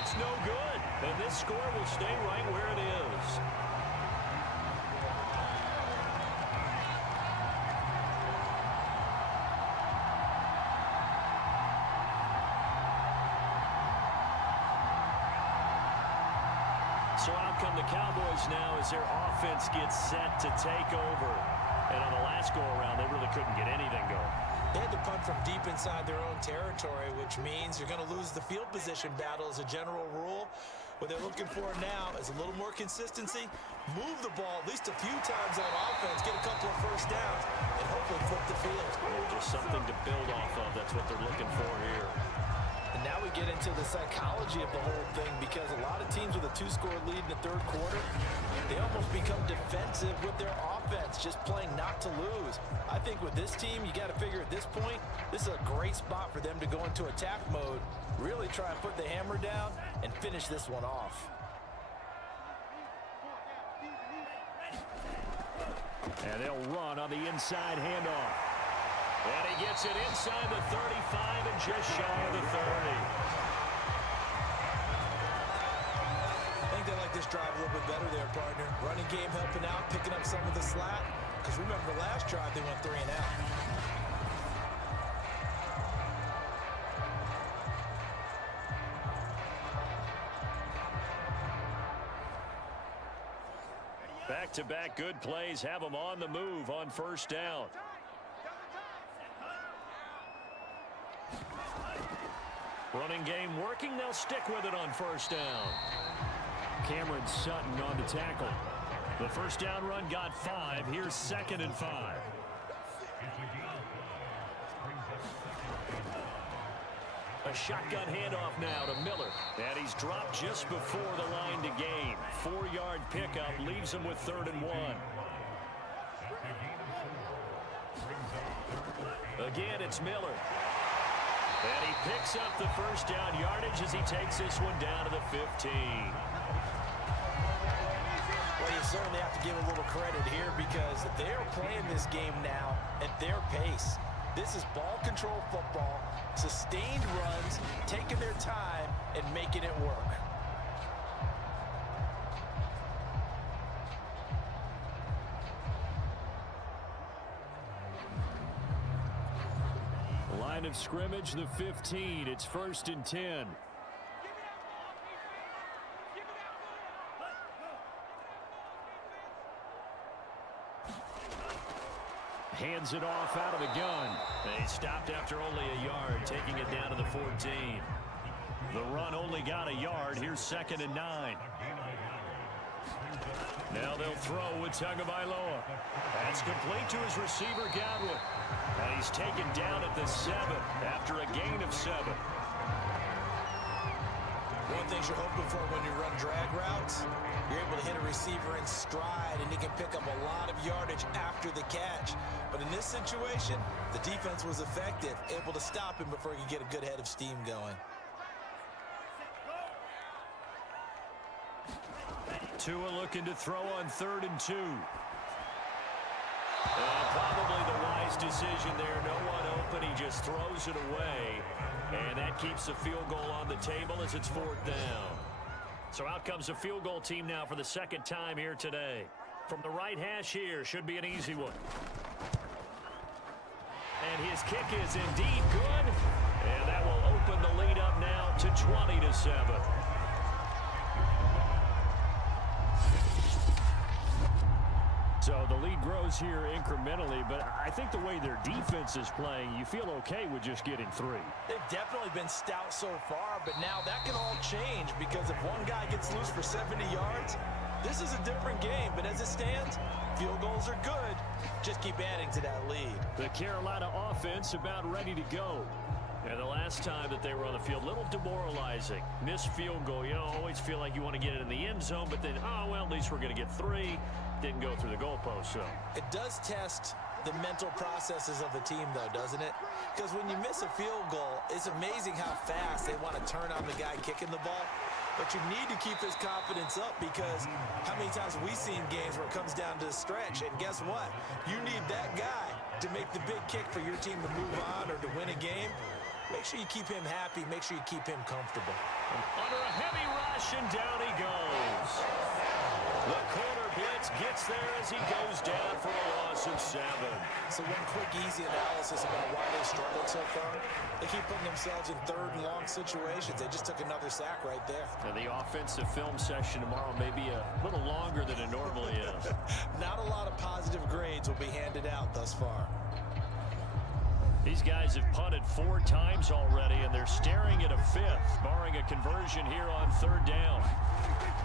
It's no good. And this score will stay right where it is. So out come the Cowboys now as their offense gets set to take over. And on the last go-around, they really couldn't get anything going. They had to punt from deep inside their own territory, which means you're going to lose the field position battle as a general rule. What they're looking for now is a little more consistency, move the ball at least a few times on offense, get a couple of first downs, and hopefully flip the field. Just something to build off of. That's what they're looking for here. And now we get into the psychology of the whole thing, because a lot of teams with a 2-score lead in the third quarter, they almost become defensive with their offense, just playing not to lose. I think with this team, you got to figure at this point, this is a great spot for them to go into attack mode, really try and put the hammer down and finish this one off. And they'll run on the inside handoff. And he gets it inside the 35 and just shy of the 30. I think they like this drive a little bit better there, partner. Running game helping out, picking up some of the slack. Because remember, the last drive, they went 3 and out. Back-to-back good plays have them on the move on first down. Running game working. They'll stick with it on first down. Cameron Sutton on the tackle. The first down run got 5. Here's 2nd and 5. A shotgun handoff now to Miller. And he's dropped just before the line to gain. 4-yard pickup leaves him with 3rd and 1. Again, it's Miller. And he picks up the first down yardage as he takes this one down to the 15. Well, you certainly have to give a little credit here, because they are playing this game now at their pace. This is ball control football, sustained runs, taking their time and making it work. Line of scrimmage, the 15. It's 1st and 10. Hands it off out of the gun. They stopped after only a yard, taking it down to the 14. The run only got a yard. Here's 2nd and 9. Now they'll throw with Tagovailoa. That's complete to his receiver, Godwin. And he's taken down at the 7 after a gain of 7. One thing you're hoping for when you run drag routes, you're able to hit a receiver in stride, and he can pick up a lot of yardage after the catch. But in this situation, the defense was effective, able to stop him before he could get a good head of steam going. Tua looking to throw on 3rd and 2. Probably the wise decision there. No one open. He just throws it away. And that keeps the field goal on the table as it's 4th down. So out comes the field goal team now for the 2nd time here today. From the right hash here, should be an easy one. And his kick is indeed good. And that will open the lead up now to 20-7. So the lead grows here incrementally, but I think the way their defense is playing, you feel okay with just getting 3. They've definitely been stout so far, but now that can all change, because if one guy gets loose for 70 yards, this is a different game. But as it stands, field goals are good. Just keep adding to that lead. The Carolina offense about ready to go. And the last time that they were on the field, a little demoralizing. Missed field goal. You know, always feel like you want to get it in the end zone, but then, oh, well, at least we're going to get 3. Didn't go through the goalpost, so. It does test the mental processes of the team, though, doesn't it? Because when you miss a field goal, it's amazing how fast they want to turn on the guy kicking the ball. But you need to keep his confidence up because how many times have we seen games where it comes down to the stretch? And guess what? You need that guy to make the big kick for your team to move on or to win a game. Make sure you keep him happy. Make sure you keep him comfortable. Under a heavy rush, and down he goes. The corner blitz gets there as he goes down for a loss of 7. So one quick, easy analysis about why they struggled so far. They keep putting themselves in third and long situations. They just took another sack right there. And the offensive film session tomorrow may be a little longer than it normally is. Not a lot of positive grades will be handed out thus far. These guys have punted 4 times already, and they're staring at a 5th, barring a conversion here on 3rd down.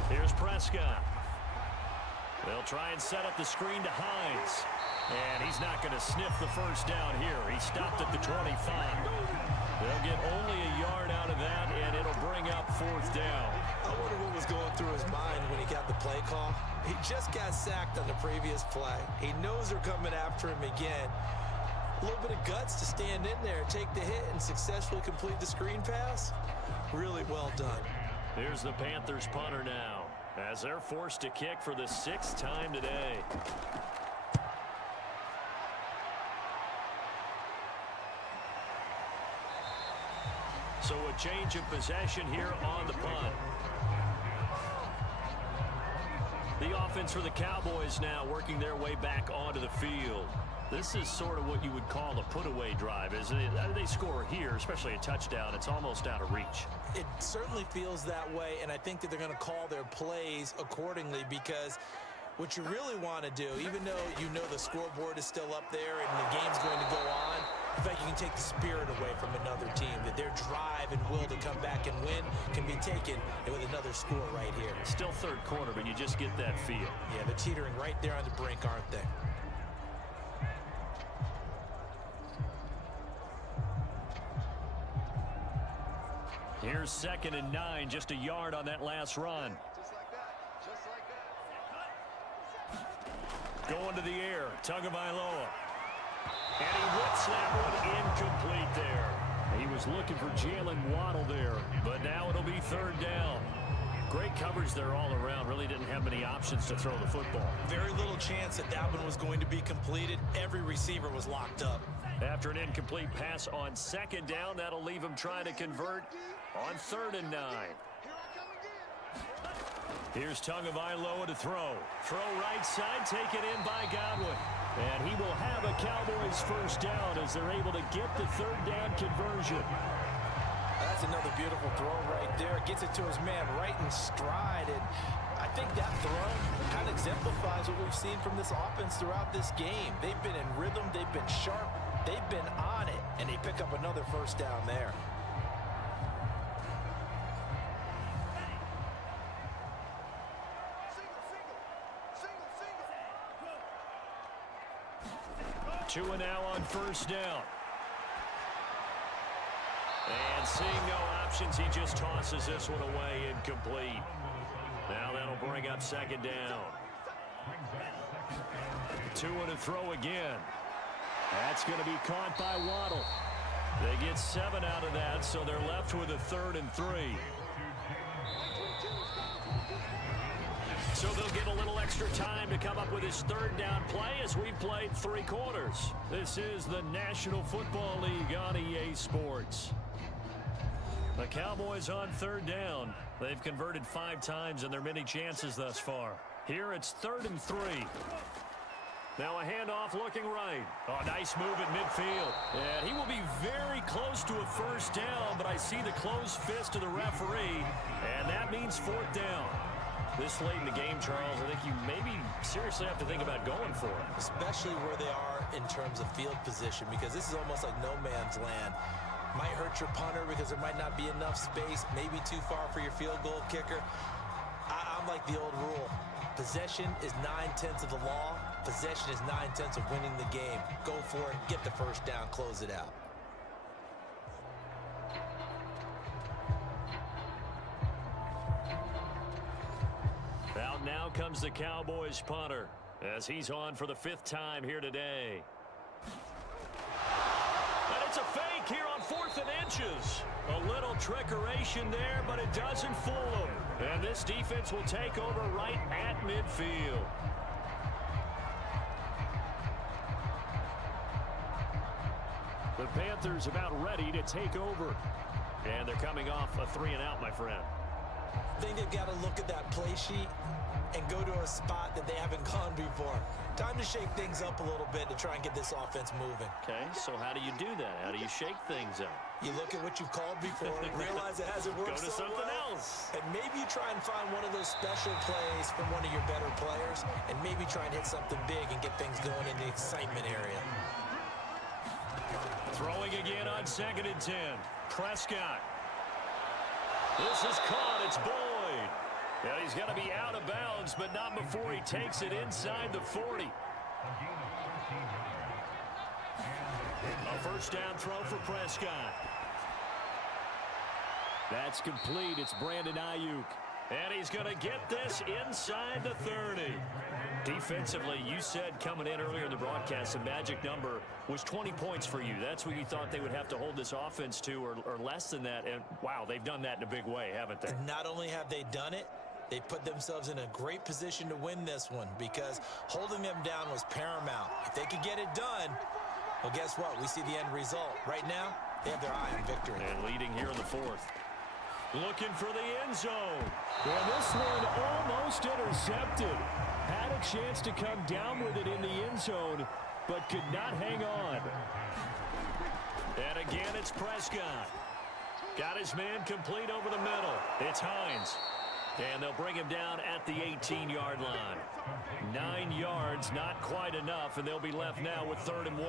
Here's Prescott. They'll try and set up the screen to Hines. And he's not going to sniff the first down here. He stopped at the 25. They'll get only a yard out of that, and it'll bring up 4th down. I wonder what was going through his mind when he got the play call. He just got sacked on the previous play. He knows they're coming after him again. A little bit of guts to stand in there, take the hit, and successfully complete the screen pass. Really well done. Here's the Panthers punter now, as they're forced to kick for the 6th time today. So a change of possession here on the punt. The offense for the Cowboys now working their way back onto the field. This is sort of what you would call a put-away drive, isn't it? They score here, especially a touchdown. It's almost out of reach. It certainly feels that way, and I think that they're going to call their plays accordingly because what you really want to do, even though you know the scoreboard is still up there and the game's going to go on, in fact, you can take the spirit away from another team, that their drive and will to come back and win can be taken with another score right here. Still 3rd quarter, but you just get that feel. Yeah, they're teetering right there on the brink, aren't they? Here's 2nd and 9, just a yard on that last run. Going to the air, Tagovailoa. And he whips that one incomplete there. He was looking for Jalen Waddle there, but now it'll be 3rd down. Great coverage there all around. Really didn't have many options to throw the football. Very little chance that that one was going to be completed. Every receiver was locked up. After an incomplete pass on 2nd down, that'll leave him trying to convert on 3rd and 9. Here's Tagovailoa to throw. Throw right side, taken in by Godwin. And he will have a Cowboys 1st down as they're able to get the 3rd down conversion. That's another beautiful throw right there. Gets it to his man right in stride. And I think that throw kind of exemplifies what we've seen from this offense throughout this game. They've been in rhythm. They've been sharp. They've been on it. And they pick up another 1st down there. Two and now on 1st down. And seeing no options, he just tosses this one away incomplete. Now that'll bring up 2nd down. 2 and a throw again. That's going to be caught by Waddle. They get 7 out of that, so they're left with a 3rd and 3. So they'll get a little extra time to come up with his 3rd down play as we've played 3 quarters. This is the National Football League on EA Sports. The Cowboys on 3rd down. They've converted 5 times in their many chances thus far. Here it's 3rd and 3. Now a handoff looking right. Oh, nice move at midfield. And he will be very close to a 1st down, but I see the closed fist of the referee, and that means 4th down. This late in the game, Charles, I think you maybe seriously have to think about going for it. Especially where they are in terms of field position, because this is almost like no man's land. Might hurt your punter because there might not be enough space, maybe too far for your field goal kicker. I'm like the old rule. Possession is 9/10 of the law. Possession is 9/10 of winning the game. Go for it, get the 1st down, close it out. Out now comes the Cowboys punter as he's on for the 5th time here today. And it's a fake here on 4th and inches. A little trickeration there, but it doesn't fool them. And this defense will take over right at midfield. The Panthers about ready to take over. And they're coming off a 3-and-out, my friend. I think they've got to look at that play sheet and go to a spot that they haven't gone before. Time to shake things up a little bit to try and get this offense moving. Okay, so how do you do that? How do you shake things up? You look at what you called before, realize it hasn't worked Go to so something well, else. and maybe you try and find one of those special plays from one of your better players, and maybe try and hit something big and get things going in the excitement area. Throwing again on 2nd and 10. Prescott. This is caught. It's Boyd. Yeah, he's got to be out of bounds, but not before he takes it inside the 40. A first down throw for Prescott. That's complete. It's Brandon Ayuk. And he's going to get this inside the 30. Defensively, you said coming in earlier in the broadcast, the magic number was 20 points for you. That's what you thought they would have to hold this offense to, or less than that. And, wow, they've done that in a big way, haven't they? Not only have they done it, they put themselves in a great position to win this one because holding them down was paramount. If they could get it done, well, guess what? We see the end result. Right now, they have their eye on victory. And leading here in the 4th. Looking for the end zone. And this one almost intercepted. Had a chance to come down with it in the end zone, but could not hang on. And again, it's Prescott. Got his man complete over the middle. It's Hines. And they'll bring him down at the 18-yard line. 9 yards, not quite enough, and they'll be left now with 3rd and 1.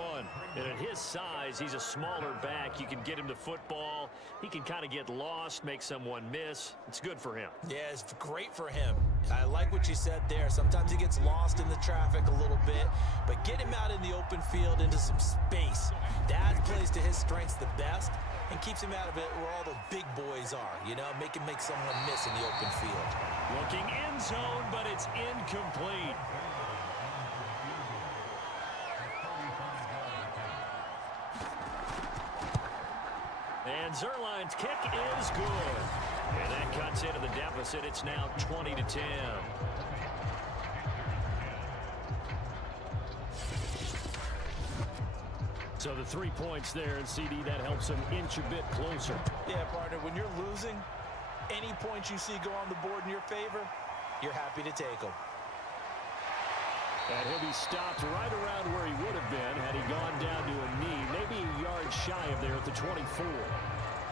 And at his size, he's a smaller back. You can get him to football. He can kind of get lost, make someone miss. It's good for him. Yeah, it's great for him. I like what you said there. Sometimes he gets lost in the traffic a little bit, but get him out in the open field into some space. That plays to his strengths the best and keeps him out of it where all the big boys are, you know, make someone miss in the open field. Looking end zone, but it's incomplete. And Zerline's kick is good. And that cuts into the deficit. It's now 20-10. So the 3 points there, and CD, that helps him inch a bit closer. Yeah, partner, when you're losing, any points you see go on the board in your favor, you're happy to take them. And he'll be stopped right around where he would have been had he gone down to a knee, maybe a yard shy of there at the 24.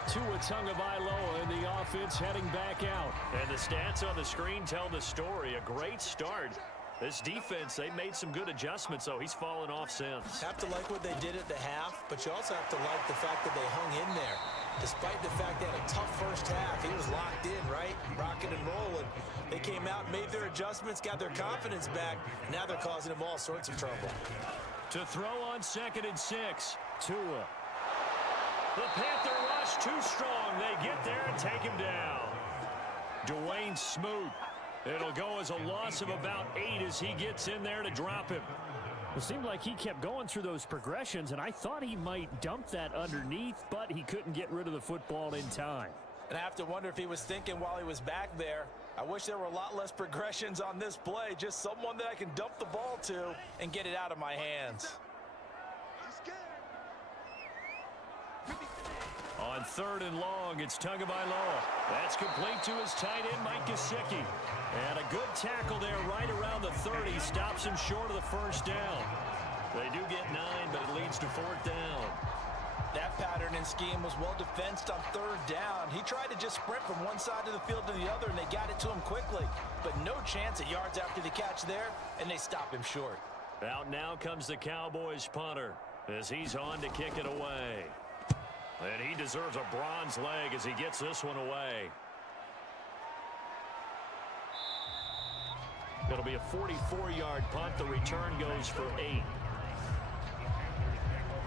Tua Tagovailoa in the offense heading back out. And the stats on the screen tell the story. A great start. This defense, they made some good adjustments, so he's fallen off since. Have to like what they did at the half, but you also have to like the fact that they hung in there. Despite the fact they had a tough first half, he was locked in, right? Rocking and rolling. They came out, made their adjustments, got their confidence back. Now they're causing him all sorts of trouble. To throw on 2nd and 6, Tua. The Panther rush too strong. They get there and take him down. Dwayne Smoot. It'll go as a loss of about 8 as he gets in there to drop him. It seemed like he kept going through those progressions, and I thought he might dump that underneath, but he couldn't get rid of the football in time. And I have to wonder if he was thinking while he was back there, I wish there were a lot less progressions on this play, just someone that I can dump the ball to and get it out of my hands. On 3rd and long, it's Tagovailoa. That's complete to his tight end, Mike Gesicki. And a good tackle there right around the 30. Stops him short of the first down. They do get 9, but it leads to 4th down. That pattern and scheme was well defensed on 3rd down. He tried to just sprint from one side of the field to the other, and they got it to him quickly. But no chance at yards after the catch there, and they stop him short. Out now comes the Cowboys punter as he's on to kick it away. And he deserves a bronze leg as he gets this one away. It'll be a 44-yard punt. The return goes for 8.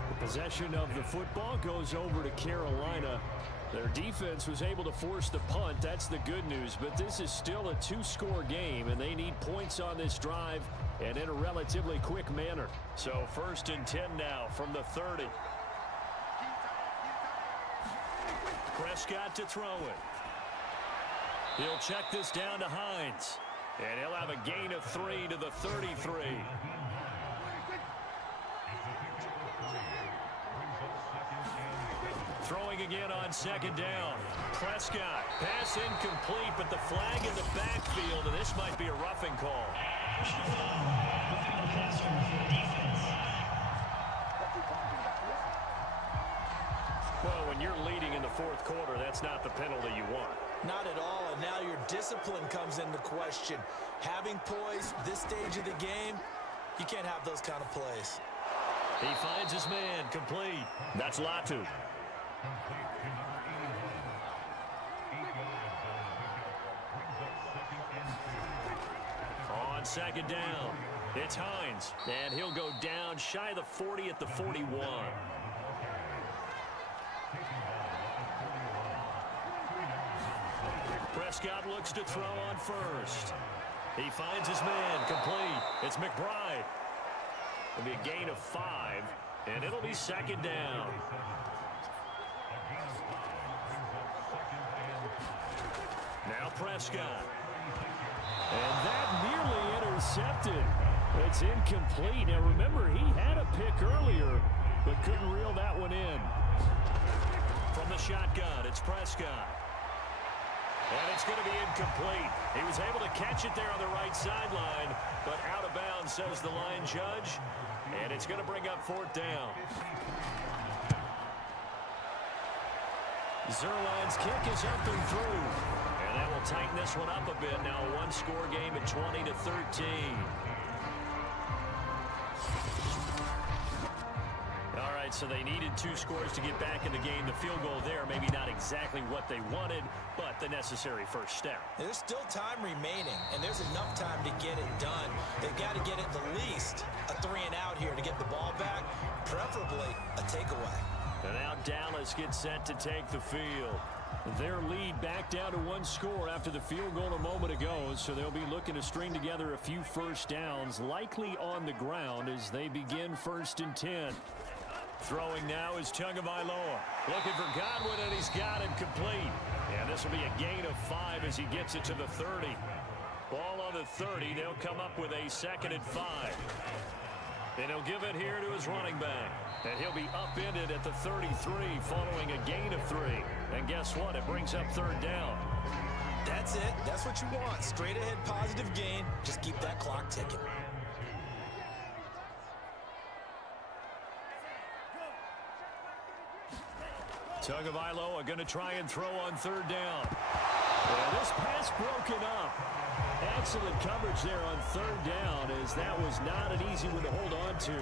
The possession of the football goes over to Carolina. Their defense was able to force the punt. That's the good news. But this is still a 2-score game, and they need points on this drive and in a relatively quick manner. So 1st and 10 now from the 30. Prescott to throw it. He'll check this down to Hines. And he'll have a gain of 3 to the 33. Throwing again on second down. Prescott, pass incomplete, but the flag in the backfield, and this might be a roughing call. Well, when you're leading in the fourth quarter, that's not the penalty you want. Not at all, and now your discipline comes into question. Having poise this stage of the game, you can't have those kind of plays. He finds his man, complete. That's Latu. On second down, it's Hines, and he'll go down shy of the 40 at the 41. Prescott looks to throw on first. He finds his man, complete. It's McBride. It'll be a gain of 5, and it'll be second down. Now Prescott. And that nearly intercepted. It's incomplete. Now remember, he had a pick earlier, but couldn't reel that one in. From the shotgun, it's Prescott. And it's going to be incomplete. He was able to catch it there on the right sideline, but out of bounds, says the line judge. And it's going to bring up fourth down. Zerline's kick is up and through. And that will tighten this one up a bit. Now a one-score game at 20 to 13. All right, so they needed 2 scores to get back in the game. The field goal there, maybe not exactly what they wanted, but the necessary first step. There's still time remaining, and there's enough time to get it done. They've got to get at the least a 3-and-out here to get the ball back, preferably a takeaway. And now Dallas gets set to take the field. Their lead back down to 1 score after the field goal a moment ago, so they'll be looking to string together a few first downs, likely on the ground as they begin 1st and 10. Throwing now is Tagovailoa. Looking for Godwin, and he's got him complete. And this will be a gain of 5 as he gets it to the 30. Ball on the 30. They'll come up with a 2nd and 5. And he'll give it here to his running back. And he'll be upended at the 33 following a gain of 3. And guess what? It brings up 3rd down. That's it. That's what you want. Straight ahead positive gain. Just keep that clock ticking. Tagovailoa going to try and throw on 3rd down. And this pass broken up. Excellent coverage there on 3rd down, as that was not an easy one to hold on to.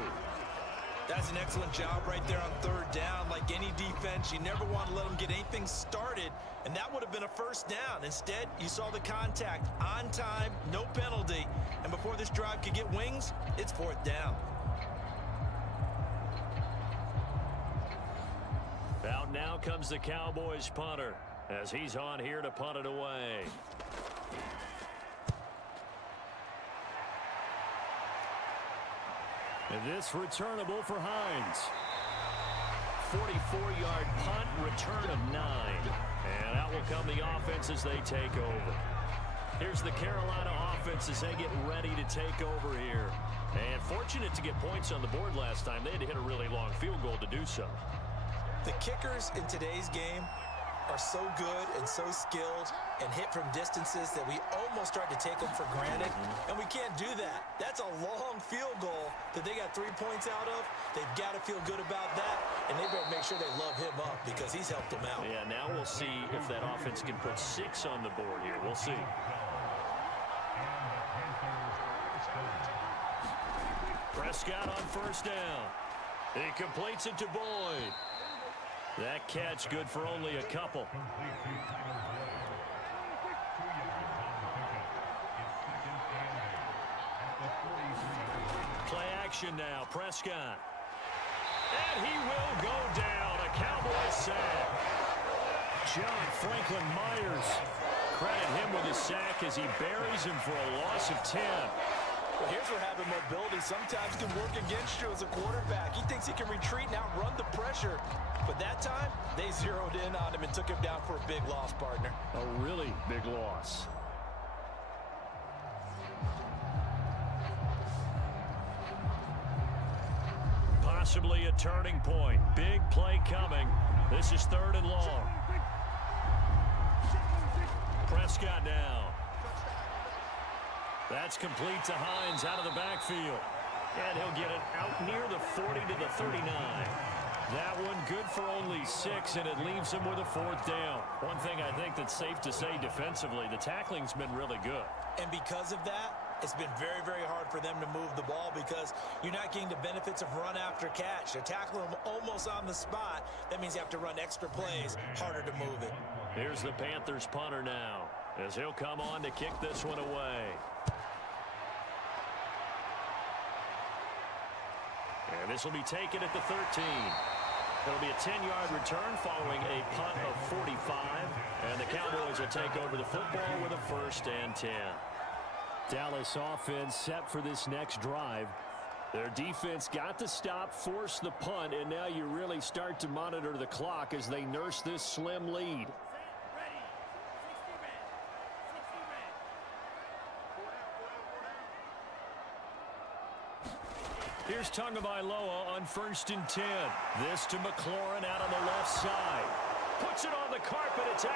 That's an excellent job right there on 3rd down. Like any defense, you never want to let them get anything started, and that would have been a first down. Instead, you saw the contact on time, no penalty, and before this drive could get wings, it's 4th down. Out now comes the Cowboys punter as he's on here to punt it away. And this returnable for Hines. 44-yard punt, return of 9. And out will come the offense as they take over. Here's the Carolina offense as they get ready to take over here. And fortunate to get points on the board last time. They had to hit a really long field goal to do so. The kickers in today's game are so good and so skilled and hit from distances that we almost start to take them for granted, and we can't do that. That's a long field goal that they got 3 points out of. They've got to feel good about that, and they better make sure they love him up because he's helped them out. Yeah, now we'll see if that offense can put 6 on the board here. We'll see. Prescott on 1st down. He completes it to Boyd. That catch good for only a couple. Play action now, Prescott. And he will go down. A Cowboys sack. John Franklin Myers. Credit him with a sack as he buries him for a loss of 10. Well, here's where having mobility sometimes can work against you as a quarterback. He thinks he can retreat and outrun the pressure. But that time, they zeroed in on him and took him down for a big loss, partner. A really big loss. Possibly a turning point. Big play coming. This is 3rd and long. Prescott now. That's complete to Hines out of the backfield. And he'll get it out near the 40 to the 39. That one good for only 6, and it leaves him with a 4th down. One thing I think that's safe to say defensively, the tackling's been really good. And because of that, it's been very, very hard for them to move the ball because you're not getting the benefits of run after catch. They're tackling them almost on the spot. That means you have to run extra plays, harder to move it. Here's the Panthers punter now, as he'll come on to kick this one away. And this will be taken at the 13. It'll be a 10-yard return following a punt of 45. And the Cowboys will take over the football with a 1st and 10. Dallas offense set for this next drive. Their defense got the stop, forced the punt, and now you really start to monitor the clock as they nurse this slim lead. Here's Tagovailoa on 1st and 10. This to McLaurin out on the left side. Puts it on the carpet. It's out.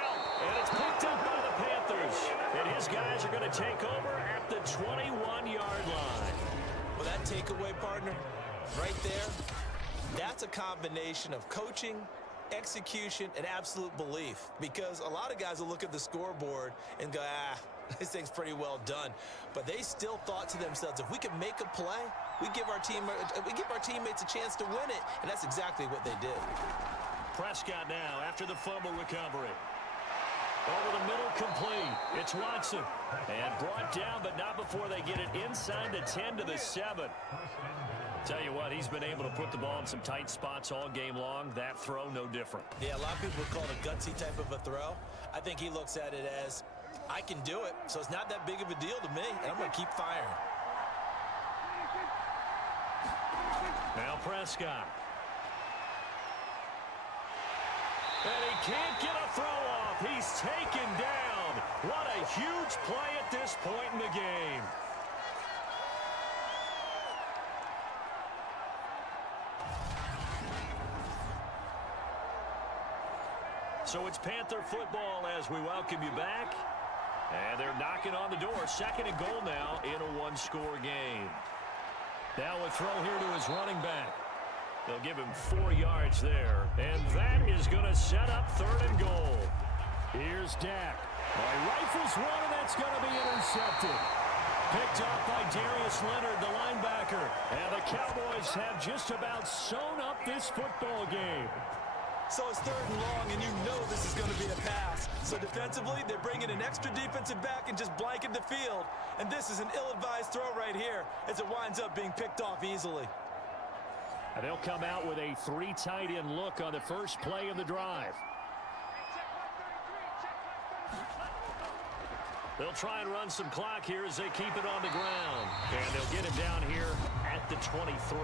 And it's picked up by the Panthers. And his guys are going to take over at the 21-yard line. Well, that takeaway, partner, right there, that's a combination of coaching, execution, and absolute belief. Because a lot of guys will look at the scoreboard and go, this thing's pretty well done. But they still thought to themselves, if we can make a play, we give our teammates a chance to win it. And that's exactly what they did. Prescott now after the fumble recovery. Over the middle, complete. It's Watson. And brought down, but not before they get it inside the 10 to the 7. Tell you what, he's been able to put the ball in some tight spots all game long. That throw, no different. Yeah, a lot of people would call it a gutsy type of a throw. I think he looks at it as, I can do it, so it's not that big of a deal to me, and I'm going to keep firing. Now Prescott. And he can't get a throw off. He's taken down. What a huge play at this point in the game. So it's Panther football as we welcome you back. And they're knocking on the door. 2nd and goal now in a 1-score game. Now a throw here to his running back. They'll give him 4 yards there. And that is going to set up 3rd and goal. Here's Dak. He rifles one, and that's going to be intercepted. Picked off by Darius Leonard, the linebacker. And the Cowboys have just about sewn up this football game. So it's 3rd and long, and you know this is going to be a pass. So defensively, they're bringing an extra defensive back and just blanket the field. And this is an ill-advised throw right here as it winds up being picked off easily. And they'll come out with a 3 tight end look on the first play of the drive. They'll try and run some clock here as they keep it on the ground. And they'll get him down here at the 23.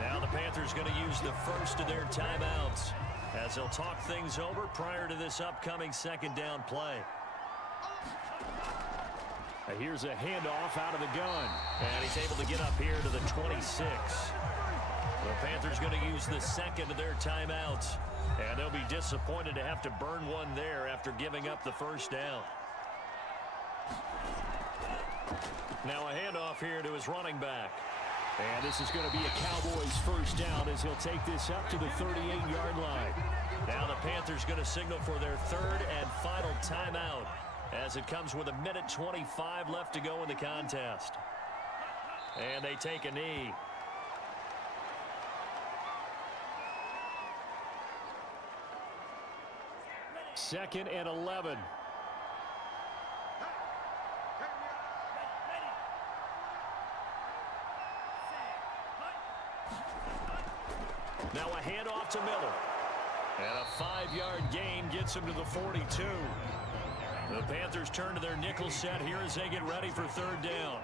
Now the Panthers going to use the first of their timeouts as they'll talk things over prior to this upcoming 2nd down play. And here's a handoff out of the gun. And he's able to get up here to the 26. The Panthers going to use the 2nd of their timeouts. And they'll be disappointed to have to burn one there after giving up the 1st down. Now a handoff here to his running back. And this is going to be a Cowboys 1st down as he'll take this up to the 38-yard line. Now the Panthers going to signal for their 3rd and final timeout as it comes with 1:25 left to go in the contest. And they take a knee. Second and 11. Now a handoff to Miller. And a 5-yard gain gets him to the 42. The Panthers turn to their nickel set here as they get ready for 3rd down.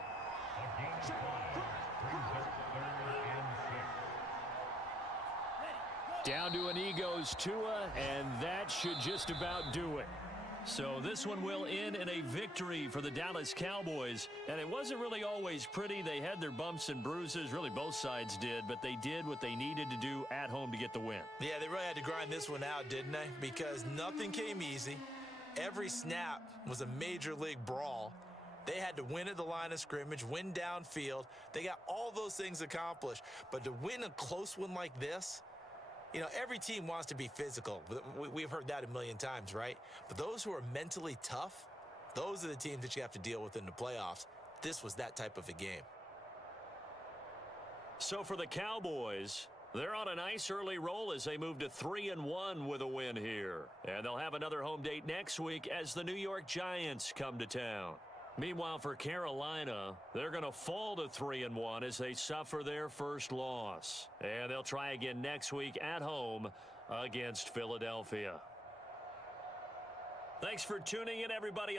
Down to an knee goes Tua, and that should just about do it. So this one will end in a victory for the Dallas Cowboys. And it wasn't really always pretty. They had their bumps and bruises. Really, both sides did. But they did what they needed to do at home to get the win. Yeah, they really had to grind this one out, didn't they? Because nothing came easy. Every snap was a major league brawl. They had to win at the line of scrimmage, win downfield. They got all those things accomplished. But to win a close one like this, you know, every team wants to be physical. We've heard that a million times, right? But those who are mentally tough, those are the teams that you have to deal with in the playoffs. This was that type of a game. So for the Cowboys, they're on a nice early roll as they move to 3-1 with a win here. And they'll have another home date next week as the New York Giants come to town. Meanwhile, for Carolina, they're going to fall to 3-1 as they suffer their first loss. And they'll try again next week at home against Philadelphia. Thanks for tuning in, everybody.